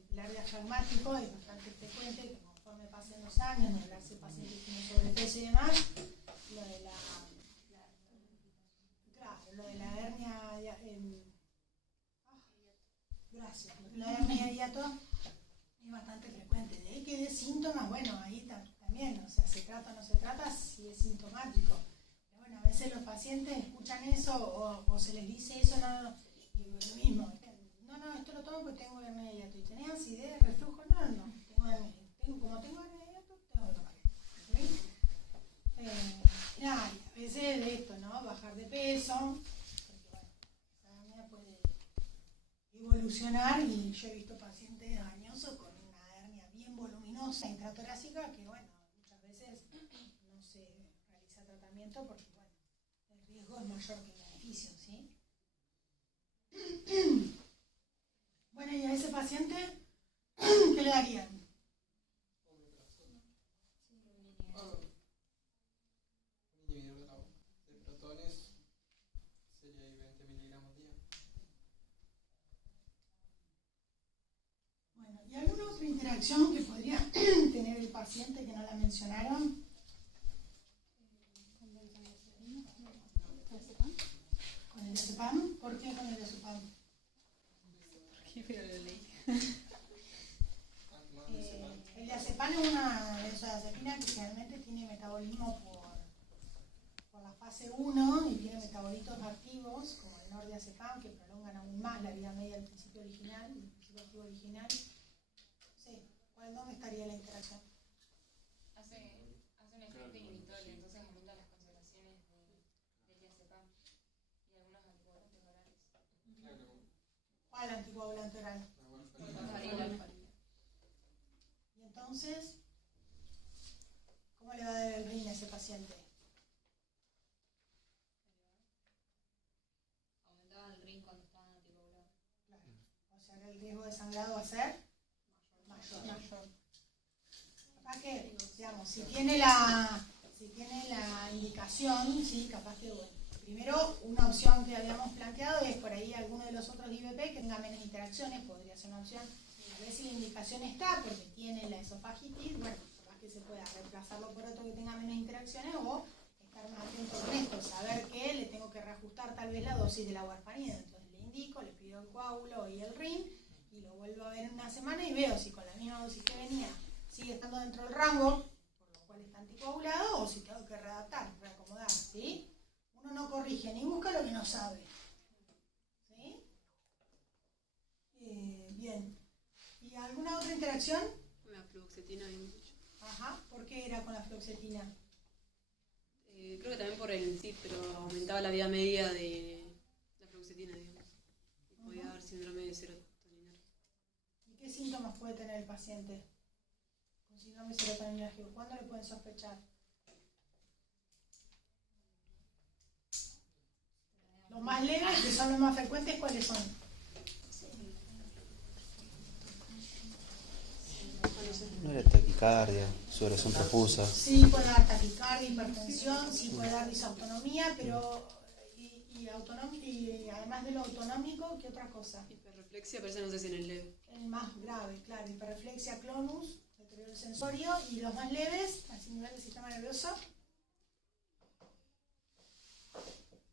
pilar diafragmático es bastante frecuente que conforme pasen los años, de hablarse de pacientes que tienen sobrepeso y demás, lo de la hernia, gracias, la hernia de hiato es bastante frecuente. De ahí que dé síntomas, bueno, ahí también, o sea, se trata o no se trata, si es sintomático. Pero bueno, a veces los pacientes escuchan eso o se les dice eso, no, y lo mismo. No, esto lo tomo porque tengo hernia de hiato. ¿Y tenés acidez, reflujo? No, como tengo hernia de hiato, tengo que tomar esto. ¿Sí? Y a veces de esto, ¿no? Bajar de peso, porque bueno, esa hernia puede evolucionar y yo he visto pacientes añosos con una hernia bien voluminosa intratorácica que bueno, muchas veces no se realiza tratamiento porque bueno, el riesgo es mayor que el beneficio, ¿sí? Bueno, y a ese paciente, ¿qué le darían? Un inhibidor de protones sería ahí 20 mg interacción que podría tener el paciente que no la mencionaron? ¿Con el diazepam? ¿Por qué con el diazepam? El diazepam es una benzodiazepina que generalmente tiene metabolismo por la fase 1 y tiene metabolitos activos como el nordiazepam que prolongan aún más la vida media del principio original, del principio activo original. Sí, ¿dónde estaría la interacción? Hace un efecto inhibitorio, entonces aumenta las concentraciones del diazepam y algunos anticoagulantes orales. ¿Cuál anticoagulante oral? Y entonces, ¿cómo le va a dar el rin a ese paciente? Aumentaba el rin cuando estaban anticoagulados. Claro. O sea que el riesgo de sangrado va a ser mayor. Capaz que, digamos, si tiene la indicación, sí, capaz que bueno. Primero, una opción que habíamos planteado es por ahí alguno de los otros IBP que tenga menos interacciones, podría ser una opción. A ver si la indicación está porque tiene la esofagitis, bueno, capaz que se pueda reemplazarlo por otro que tenga menos interacciones o estar más atento con esto, saber que le tengo que reajustar tal vez la dosis de la warfarina. Entonces le indico, le pido el coágulo y el rin y lo vuelvo a ver en una semana y veo si con la misma dosis que venía sigue estando dentro del rango, por lo cual está anticoagulado, o si tengo que readaptar, reacomodar, ¿sí? Uno no corrige ni busca lo que no sabe. ¿Sí? Bien. ¿Y alguna otra interacción? Con la fluoxetina habíamos dicho. Ajá. ¿Por qué era con la fluoxetina? Creo que también por el CIT, pero aumentaba la vida media de la fluoxetina, digamos. Y podía dar síndrome de serotoninérgico. ¿Y qué síntomas puede tener el paciente con síndrome serotoninérgico? ¿Cuándo le pueden sospechar? Los más leves, que son los más frecuentes, ¿cuáles son? No era taquicardia, sudoración profusa. Sí, puede dar taquicardia, hipertensión, sí puede dar disautonomía, pero y además de lo autonómico, ¿qué otra cosa? Hiperreflexia, pero esa no sé si en el leve. El más grave, claro, hiperreflexia, clonus, deterioro sensorio, y los más leves, a nivel del sistema nervioso.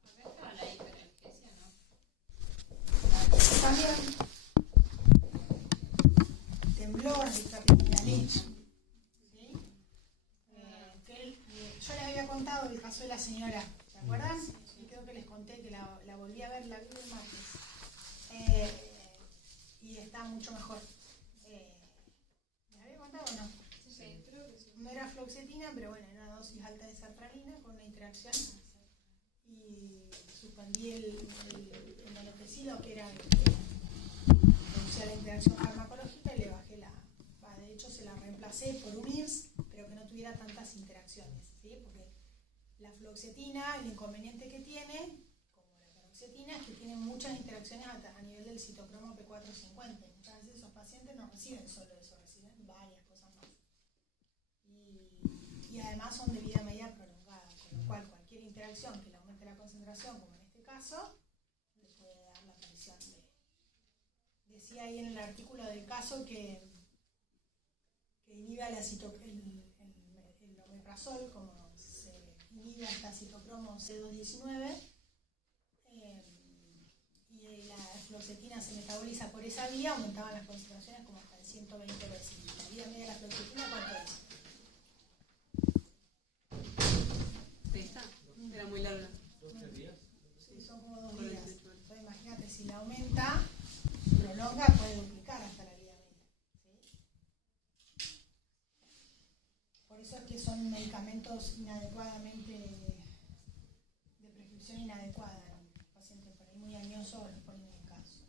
¿Afecta a la hiperreflexia, no? También temblor, hipercriminalismo. ¿Sí? Yo les había contado el caso de la señora, ¿se acuerdan? Y creo que les conté que la volví a ver, la vi el martes. Y está mucho mejor. ¿Les había contado o no? Sí, creo que sí. No era fluoxetina, pero bueno, era una dosis alta de sertralina con una interacción. Y suspendí el enolopecilo, que era reducía la interacción farmacológica, y le bajé de hecho se la reemplacé por un IRS, pero que no tuviera tantas interacciones, ¿sí? Porque la fluoxetina, el inconveniente que tiene, como la paroxetina, es que tiene muchas interacciones a nivel del citocromo P450. Muchas veces esos pacientes no reciben solo eso, reciben varias cosas más. Y además son de vida media prolongada, con lo cual cualquier interacción que le aumente la concentración, como en este caso, le puede dar la aparición de... Decía ahí en el artículo del caso que inhibe el omeprazol, como se inhibe hasta citocromo C219, y la fluoxetina se metaboliza por esa vía, aumentaban las concentraciones como hasta el 120 veces. La vida media de la fluoxetina, ¿cuánto es? Ahí está. Era muy larga. ¿2-3 días? Sí, son como 2 días. Entonces imagínate, si la aumenta, prolonga, puede duplicar hasta la vida media. ¿Sí? Por eso es que son medicamentos inadecuadamente, de prescripción inadecuada. Los pacientes por ahí muy añosos los ponen en caso.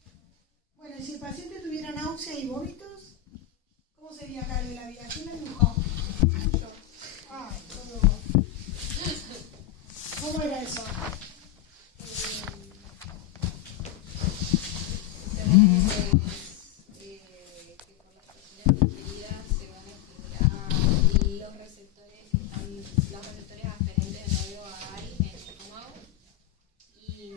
Bueno, y si el paciente tuviera náusea y vómitos, ¿cómo sería acá de la vida? ¿Quién me dibujó? Yo. Ay, todo. ¿Cómo era eso? Que por las toxinas ingeridas se van a estimular los receptores aferentes del nervio vagal en el estómago y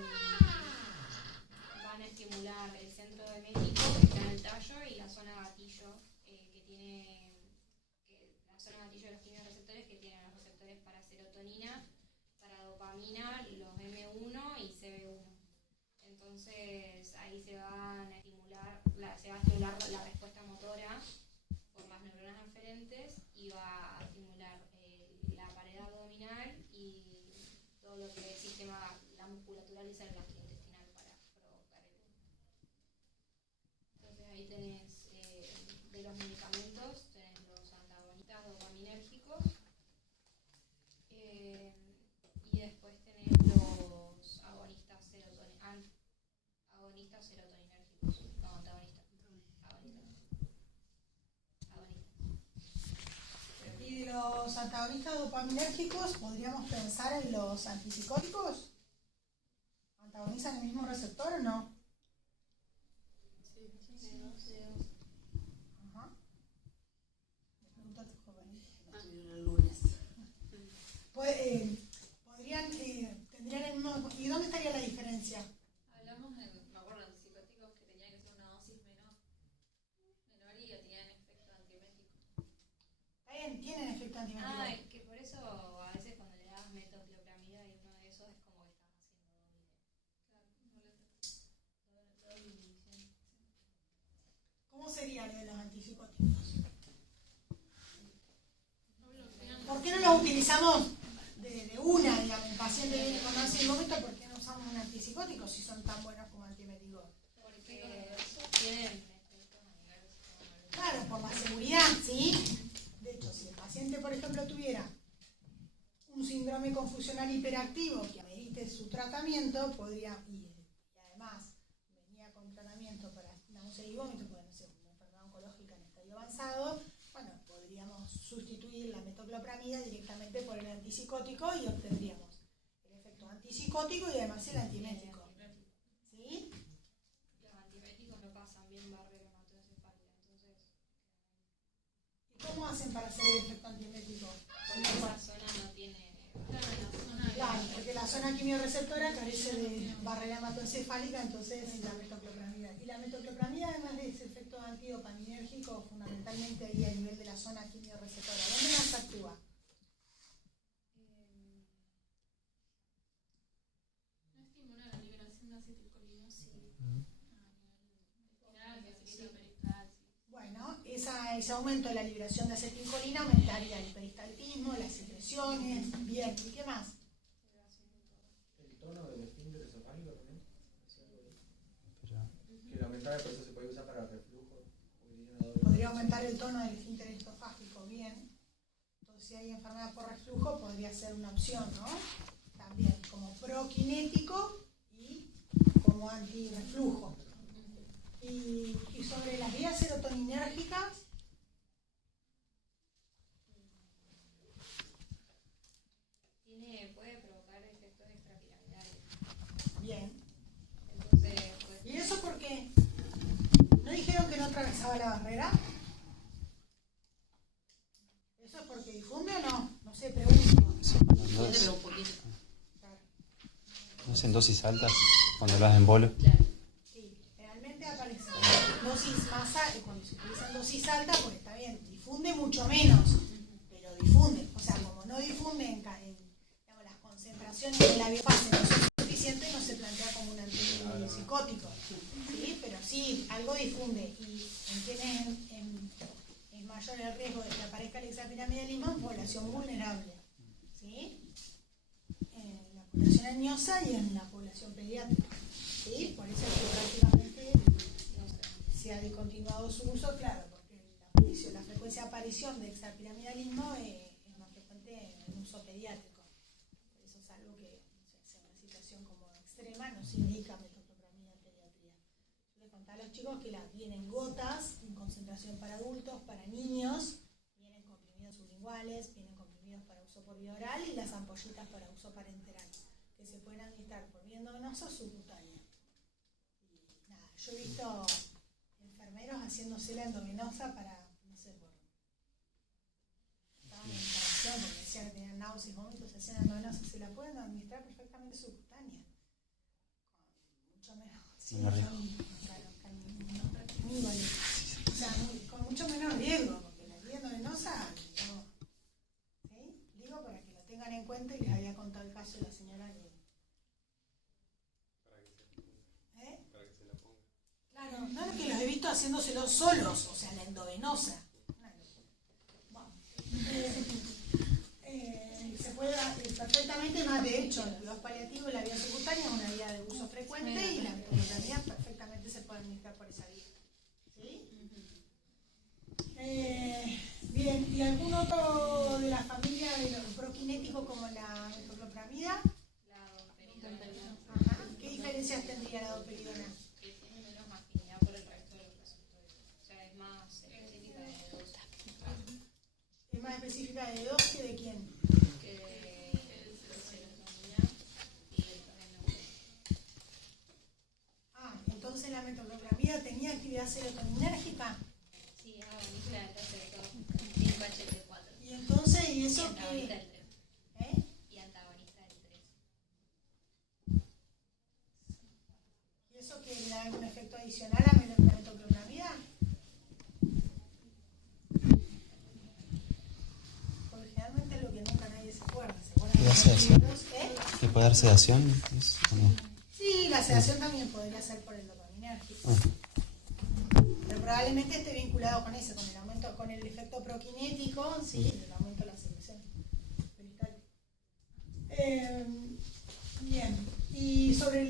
van a estimular el centro de México que está en el tallo y la zona gatillo que tiene CB1. Entonces ahí se va a estimular la respuesta motora por las neuronas aferentes y va a estimular la pared abdominal y todo lo que es el sistema, la musculatura lisa del gastrointestinal para provocar el. Entonces ahí tenés de los medicamentos, tenés los antagonistas dopaminérgicos y después tenés los agonistas serotoninérgicos, no antagonistas, agonistas. Y de los antagonistas dopaminérgicos, ¿podríamos pensar en los antipsicóticos? ¿Antagonizan el mismo receptor o no? Ajá. Me pregunta tu joven. El lunes. Podrían, tendrían el mismo. ¿Y dónde estaría la diferencia? Hablamos, me acuerdo, de antipsicóticos que tenían que ser una dosis menor y tenían efecto antimético. Tienen efecto antimético. Ah, que por eso a veces cuando le das metoclopramida y uno de esos es como que estás haciendo doble inhibición. ¿Cómo sería lo de los antipsicóticos? ¿Por qué no los utilizamos de una, digamos, un paciente viene con ansiedad y vómito, ¿por qué no usamos un antipsicótico si son tan buenos como antiméticos? Porque tienen efectos a nivel. Claro, por la seguridad, ¿sí? De hecho, si el paciente, por ejemplo, tuviera un síndrome confusional hiperactivo que amerite su tratamiento, podría, y además venía con tratamiento para náusea y vómito, porque no sé, una enfermedad oncológica en estadio avanzado, bueno, podríamos sustituir la metoclopramida directamente por el antipsicótico y obtendríamos el efecto antipsicótico y además el antiemético. ¿Sí? Los antiméticos no pasan bien barrera hematoencefálica, entonces. ¿Y cómo hacen para hacer el efecto antiemético? Porque esa zona no tiene. Claro, porque la zona quimiorreceptora carece de barrera hematoencefálica, entonces la metoclopramida. Y la metoclopramida, además de ese efecto antidopaminérgico, fundamentalmente ahí a nivel de la zona quimiorreceptora, ¿dónde más actúa? ¿No estimula la liberación de acetilcolina? Sí. Bueno, ese aumento de la liberación de acetilcolina aumentaría el peristaltismo, las secreciones, bien, ¿y qué más? ¿El tono del esfínter esofágico también? Que el aumentar el proceso se puede usar para reflujo. Podría aumentar el tono del esfínter esofágico, bien. Entonces, si hay enfermedad por reflujo, podría ser una opción, ¿no? También como prokinético y como antirreflujo. Y sobre las vías serotoninérgicas, Puede provocar efectos extrapiramidales. bien. Entonces, pues. ¿Y eso por qué? ¿No dijeron que no atravesaba la barrera? ¿Eso es porque difunde o no? No sé, pregunto. ¿No es en dosis altas cuando lo hacen bolo? Sí, realmente aparece dosis más alta, cuando se utiliza en dosis alta, pues está bien, difunde mucho menos, pero difunde. O sea, como no difunde digamos, las concentraciones de la biofase no son suficientes, no se plantea como un antipsicótico. ¿Sí? Pero sí, algo difunde. Y en quienes es mayor el riesgo de que aparezca el extrapiramidalismo en población vulnerable. ¿Sí? En la población añosa y en la población pediátrica. ¿Sí? Por eso es que prácticamente se ha discontinuado su uso, claro, porque la frecuencia de aparición de extrapiramidalismo es más frecuente en uso pediátrico. Por eso es algo que, en una situación como extrema, no se indica metoclopramida en pediatría. Yo les contaba a los chicos que vienen gotas en concentración para adultos, para niños, vienen comprimidos sublinguales, vienen comprimidos para uso por vía oral y las ampollitas para uso parenteral, que se pueden administrar por vía endovenosa o subcutánea. Y nada, yo he visto enfermeros haciéndose la endovenosa para, no sé, estaban en instalación porque decían que tenían náuseas y vómitos, se hacían endovenosa, se la pueden administrar perfectamente subcutánea. Con mucho menos, sí, o sea, con mucho menos riesgo, porque la vía endovenosa, no, ¿sí? Digo para que lo tengan en cuenta y les había contado el caso de la señora que No, que los he visto haciéndoselo solos, o sea, la endovenosa. Bueno, se puede perfectamente, más de hecho, el cuidado paliativo y la vía subcutánea es una vía de uso frecuente y la metoclopramida perfectamente se puede administrar por esa vía. ¿Sí? Bien, ¿y algún otro de la familia de los prokinéticos como la metoclopramida? Ajá. ¿Qué diferencias tendría la doperidona? Que tiene menos afinidad por el resto de los receptores. O sea, es más específica de dos. ¿Es más específica de dos que de quién? Que el serotonina y el torrenón. Ah, entonces la metoclopramida tenía actividad serotoninérgica. Sí, es agonista del receptor 5-HT4. Y entonces, ¿y Y eso antagonista qué? del 3. ¿Eh? Y antagonista del 3. ¿Y eso que le da algún efecto adicional a la metoclopramida? Porque generalmente es lo que nunca nadie se acuerda. ¿Se acuerdan ¿Qué de hace los sedación? libros? ¿Le puede dar sedación? ¿O no? Sí, la sedación también podría ser por el dopaminérgico. Ah. Pero probablemente esté vinculado con eso, con el aumento, con el efecto prokinético, sí, el aumento de la secreción perital. Bien, y sobre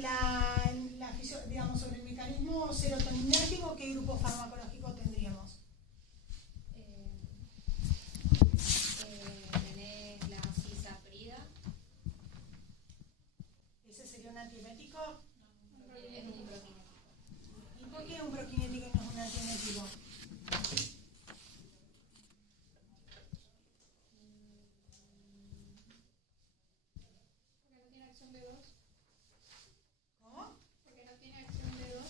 digamos, sobre el mecanismo serotoninérgico, ¿qué grupo farmacológico tendríamos? Tenés la cisaprida. ¿Ese sería un antiemético? Es un prokinético. ¿Y por qué un prokinético no es un antiemético? Porque no tiene acción de 2. ¿Cómo? Porque no tiene acción de 2.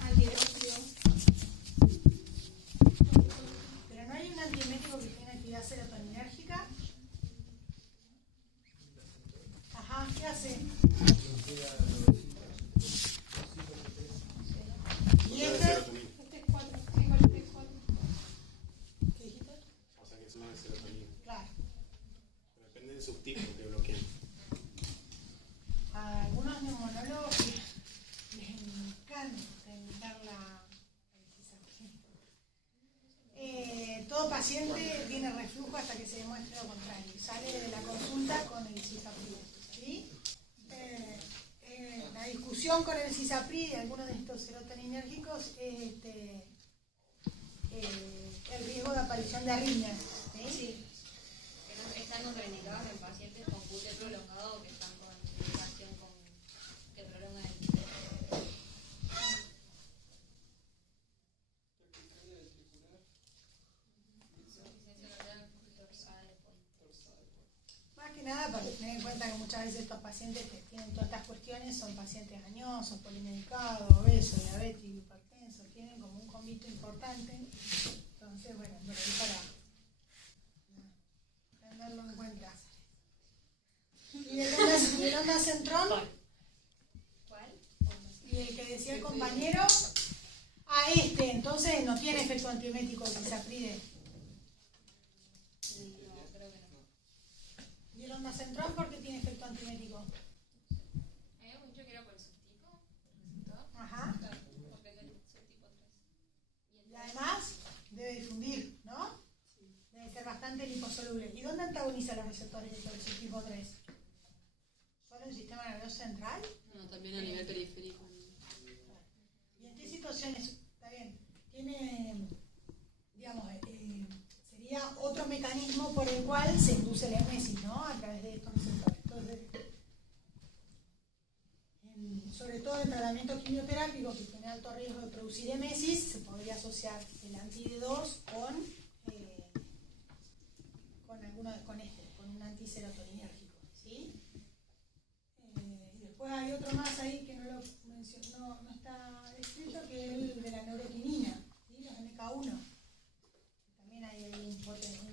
Antidóxido. Pero no hay un antiemético que tiene actividad serotoninérgica. Ajá, ¿qué hace? ¿Y este? Serotonina. Este es 4. 5-HT4. ¿Qué dijiste? O sea que es una de serotonina. Claro. Pero depende del subtipo que bloqueen. A algunos neumonólogos les encanta imitar la todo paciente tiene reflujo hasta que se demuestre lo contrario. Sale de la consulta con el cisapride. ¿Sí? La discusión con el cisapride y algunos de estos serotoninérgicos es el riesgo de aparición de arritmias. ¿Sí? Están contraindicados en pacientes con QT prolongado que están con medicación que prolonga el Más que nada para tener en cuenta que muchas veces estos pacientes que tienen todas estas cuestiones son pacientes añosos, polimedicados, obesos, diabéticos, hipertensos, tienen como un convito importante. Entonces, bueno, por ahí para tenerlo en cuenta. ¿Y el onda centrón? ¿Cuál? Y el que decía el compañero, entonces no tiene efecto antiemético el cisapride. No, creo que no. ¿Y el onda centrón por qué tiene efecto antiemético? Había mucho que era por el subtipo, receptor. Ajá. Porque es el subtipo 3. Y además debe difundir, ¿no? Debe ser bastante liposoluble. ¿Y dónde antagoniza los receptores del tipo 3? ¿Solo en el sistema nervioso central? No, también a nivel periférico. ¿Y en qué situaciones? Está bien. Tiene, digamos, sería otro mecanismo por el cual se induce la emesis, ¿no? A través de estos receptores. Entonces, sobre todo en tratamiento quimioterápico que tiene alto riesgo de producir emesis, se podría asociar el anti-D2 con un antiserotoninérgico, ¿sí? Y después hay otro más ahí que no lo mencionó, no está escrito, que es el de la neuroquinina, ¿sí? Los MK1. También hay ahí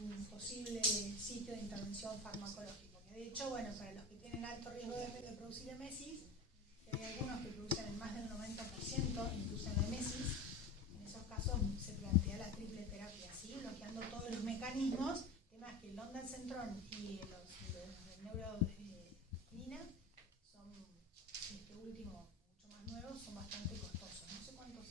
un posible sitio de intervención farmacológico. Que de hecho, bueno, para los que tienen alto riesgo de producir emesis, hay algunos que producen en más del 90%, inducen la emesis. En esos casos se plantea la triple terapia, ¿sí? Bloqueando todos los mecanismos, temas que el onda centrón y los neuroquinina son, este último, mucho más nuevos, son bastante costosos. No sé cuánto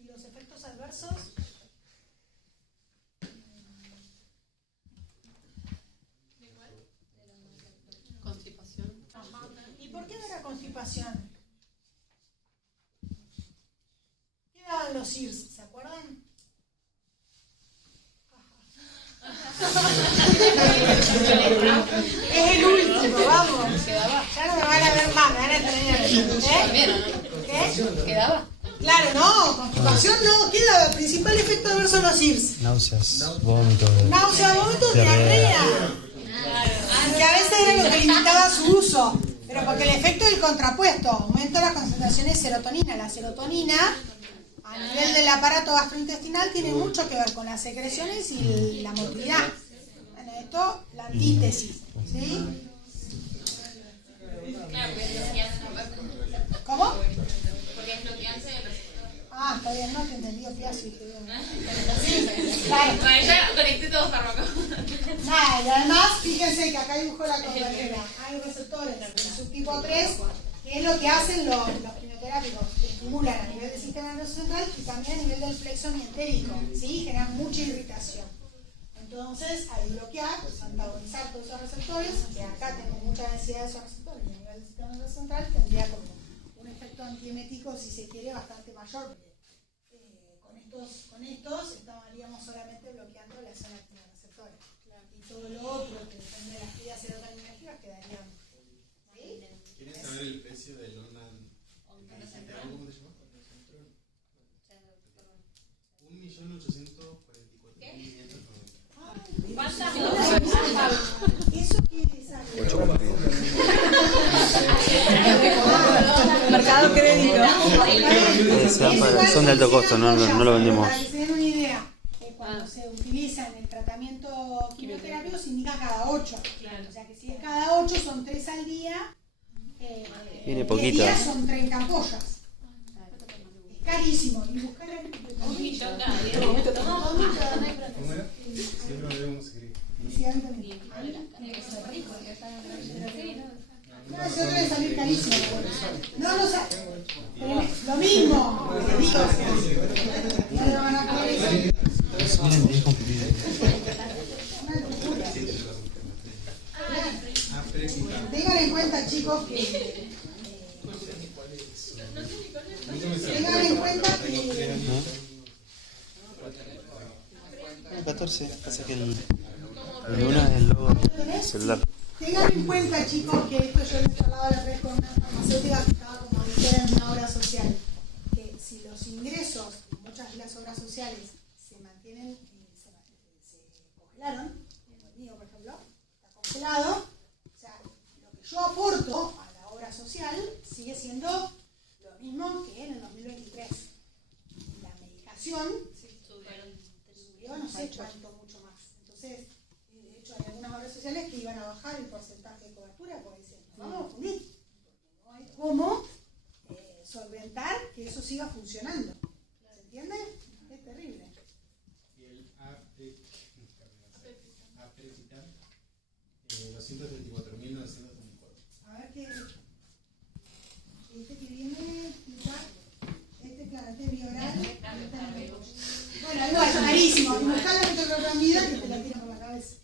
¿Y los efectos adversos? Constipación. Ajá. ¿Y por qué no era constipación? ¿Qué daban los IRS? ¿Se acuerdan? Es el último, vamos. Ya no me van a ver más, me van a tener. ¿Qué? ¿Quedaba? Claro, no, constipación no, queda el principal efecto adverso de los IRS. Náuseas, vómitos. Náusea, vómitos, diarrea. Que a veces era lo que limitaba su uso. Pero porque el efecto del contrapuesto aumenta las concentraciones de serotonina. La serotonina, a nivel del aparato gastrointestinal, tiene mucho que ver con las secreciones y la motilidad. Bueno, esto, la antítesis. ¿Sí? ¿Cómo? Porque es bloqueante del receptor. Ah, está bien, no te entendí, opiáceo. Sí, claro. Bueno, ya conecté todos fármacos. Nada, y además, fíjense que acá dibujo la contrarrera. Hay receptores del subtipo 3, que es lo que hacen los quimioterápicos, que estimulan a nivel del sistema nervioso central y también a nivel del plexo mientérico, ¿sí? Generan mucha irritación. Entonces, al bloquear, pues antagonizar todos esos receptores, que acá tenemos mucha densidad de esos receptores y a nivel del sistema nervioso central, tendría como un efecto antiemético, si se quiere, bastante mayor, porque con estos estaríamos solamente bloqueando la zona activa de receptores. Y todo lo otro que depende de las actividades serotoninérgicas quedarían. ¿Sí? ¿Quieren saber el precio del Ondan? ¿Cómo se llama? 1.844.590. ¿Eso quiere saber? 8,10. Mercado crédito. Son de alto costo, no lo vendemos. Para que se den una idea, cuando se utiliza en el tratamiento quimioterápico se indica cada 8. O sea que si es cada 8 son 3 al día, Viene 10 poquito. días son 30 ampollas. Es carísimo. Y buscar el... Un millón cada día. ¿Cómo era? Siempre lo debemos escribir. No, eso debe salir carísimo. No, no sabe. Lo mismo. Te digo. No le van a comer eso. Miren, es complicado. Una locura. Tengan en cuenta, chicos, que... Tengan en cuenta que... 14, pasa que el 1 es el logo celular. Tengan en cuenta, chicos, que esto yo lo he charlado la otra vez con una farmacéutica que estaba como auditora en una obra social, que si los ingresos de muchas de las obras sociales se mantienen, se congelaron, como el mío, por ejemplo, está congelado, o sea, lo que yo aporto a la obra social sigue siendo lo mismo que en el 2023. La medicación subió no sé cuánto, mucho más. Entonces, de hecho, hay algunas obras sociales que iban a bajar el porcentaje de cobertura porque dicen, nos vamos a fundir, porque no hay cómo solventar que eso siga funcionando. ¿Se entiende? Es terrible. Y el Aprepitar, 234.934. A ver qué... Este que viene, claro, este es bioral. Bueno, igual, carísimo. Y buscar la metoclopramida que te la tiran por la cabeza.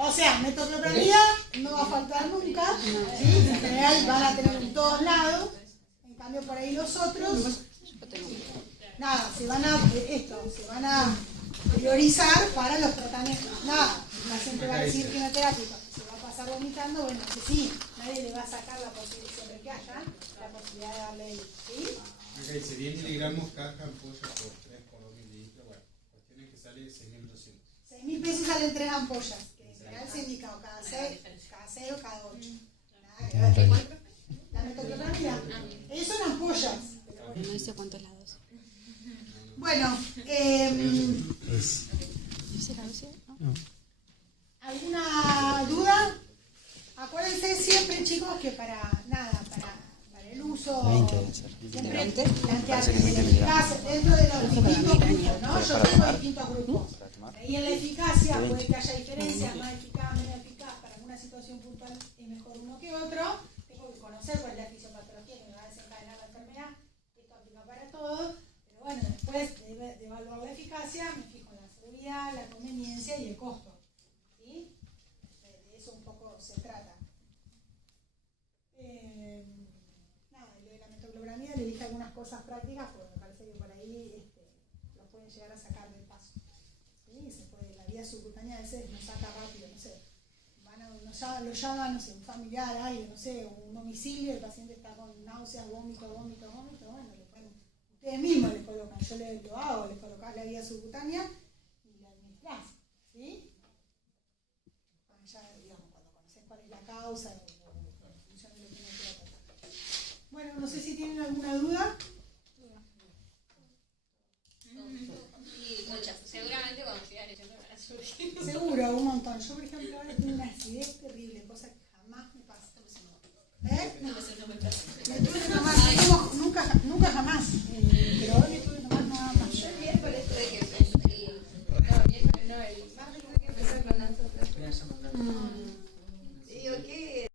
O sea, metoclopramida no va a faltar nunca. ¿Sí? En general van a tener en todos lados. En cambio, por ahí los otros, nada, se van a priorizar para los tratamientos. Nada, la gente va a decir quimioterápico. Se va a pasar vomitando, bueno, que sí, nadie le va a sacar la posibilidad, siempre que haya, la posibilidad de darle el, ¿sí? Acá dice 10 miligramos caja ampolla por 3 por 2 mililitros. Bueno, cuestión es que sale 6.800. 6.000 pesos salen 3 ampollas, que en general se indica o cada 6 o cada 8. Nada que ver. La metoclopramida. Ellos son ampollas. Pero bueno. No dice cuántos lados. Bueno, ¿Dice la dosis? No. ¿alguna duda? Acuérdense siempre, chicos, que para el uso 20 debe ser. siempre plantear Parece que 20 miligramos. dentro de los distintos grupos, ¿no? Yo Para tengo tomar. distintos grupos. Para tomar. Ahí en la eficacia 20. puede que haya diferencias, más eficaz, menos eficaz, para alguna situación puntual es mejor uno que otro. Tengo que conocer cuál es la fisiopatología que me va a desencadenar la enfermedad. Esto aplica para todo. cosas prácticas, porque me parece que por ahí los pueden llegar a sacar del paso. ¿Sí? Se puede, la vía subcutánea a veces nos saca rápido, no sé. Lo llama, no sé, un familiar, alguien, no sé, un domicilio, el paciente está con náuseas, vómito, bueno, ustedes mismos les colocan, yo lo hago, les colocás la vía subcutánea y la administrás, ¿sí? Bueno, ya, digamos, cuando conoces cuál es la causa, en función de lo que uno quiera tratar. Bueno, no sé si tienen alguna duda. Y muchas. Seguramente cuando llegue a lesión me van a surgir. Seguro, un montón. Yo, por ejemplo, ahora tengo una acidez terrible, cosa que jamás me pasa. ¿Eh? No me pasa. Me tuve que tomar, nunca jamás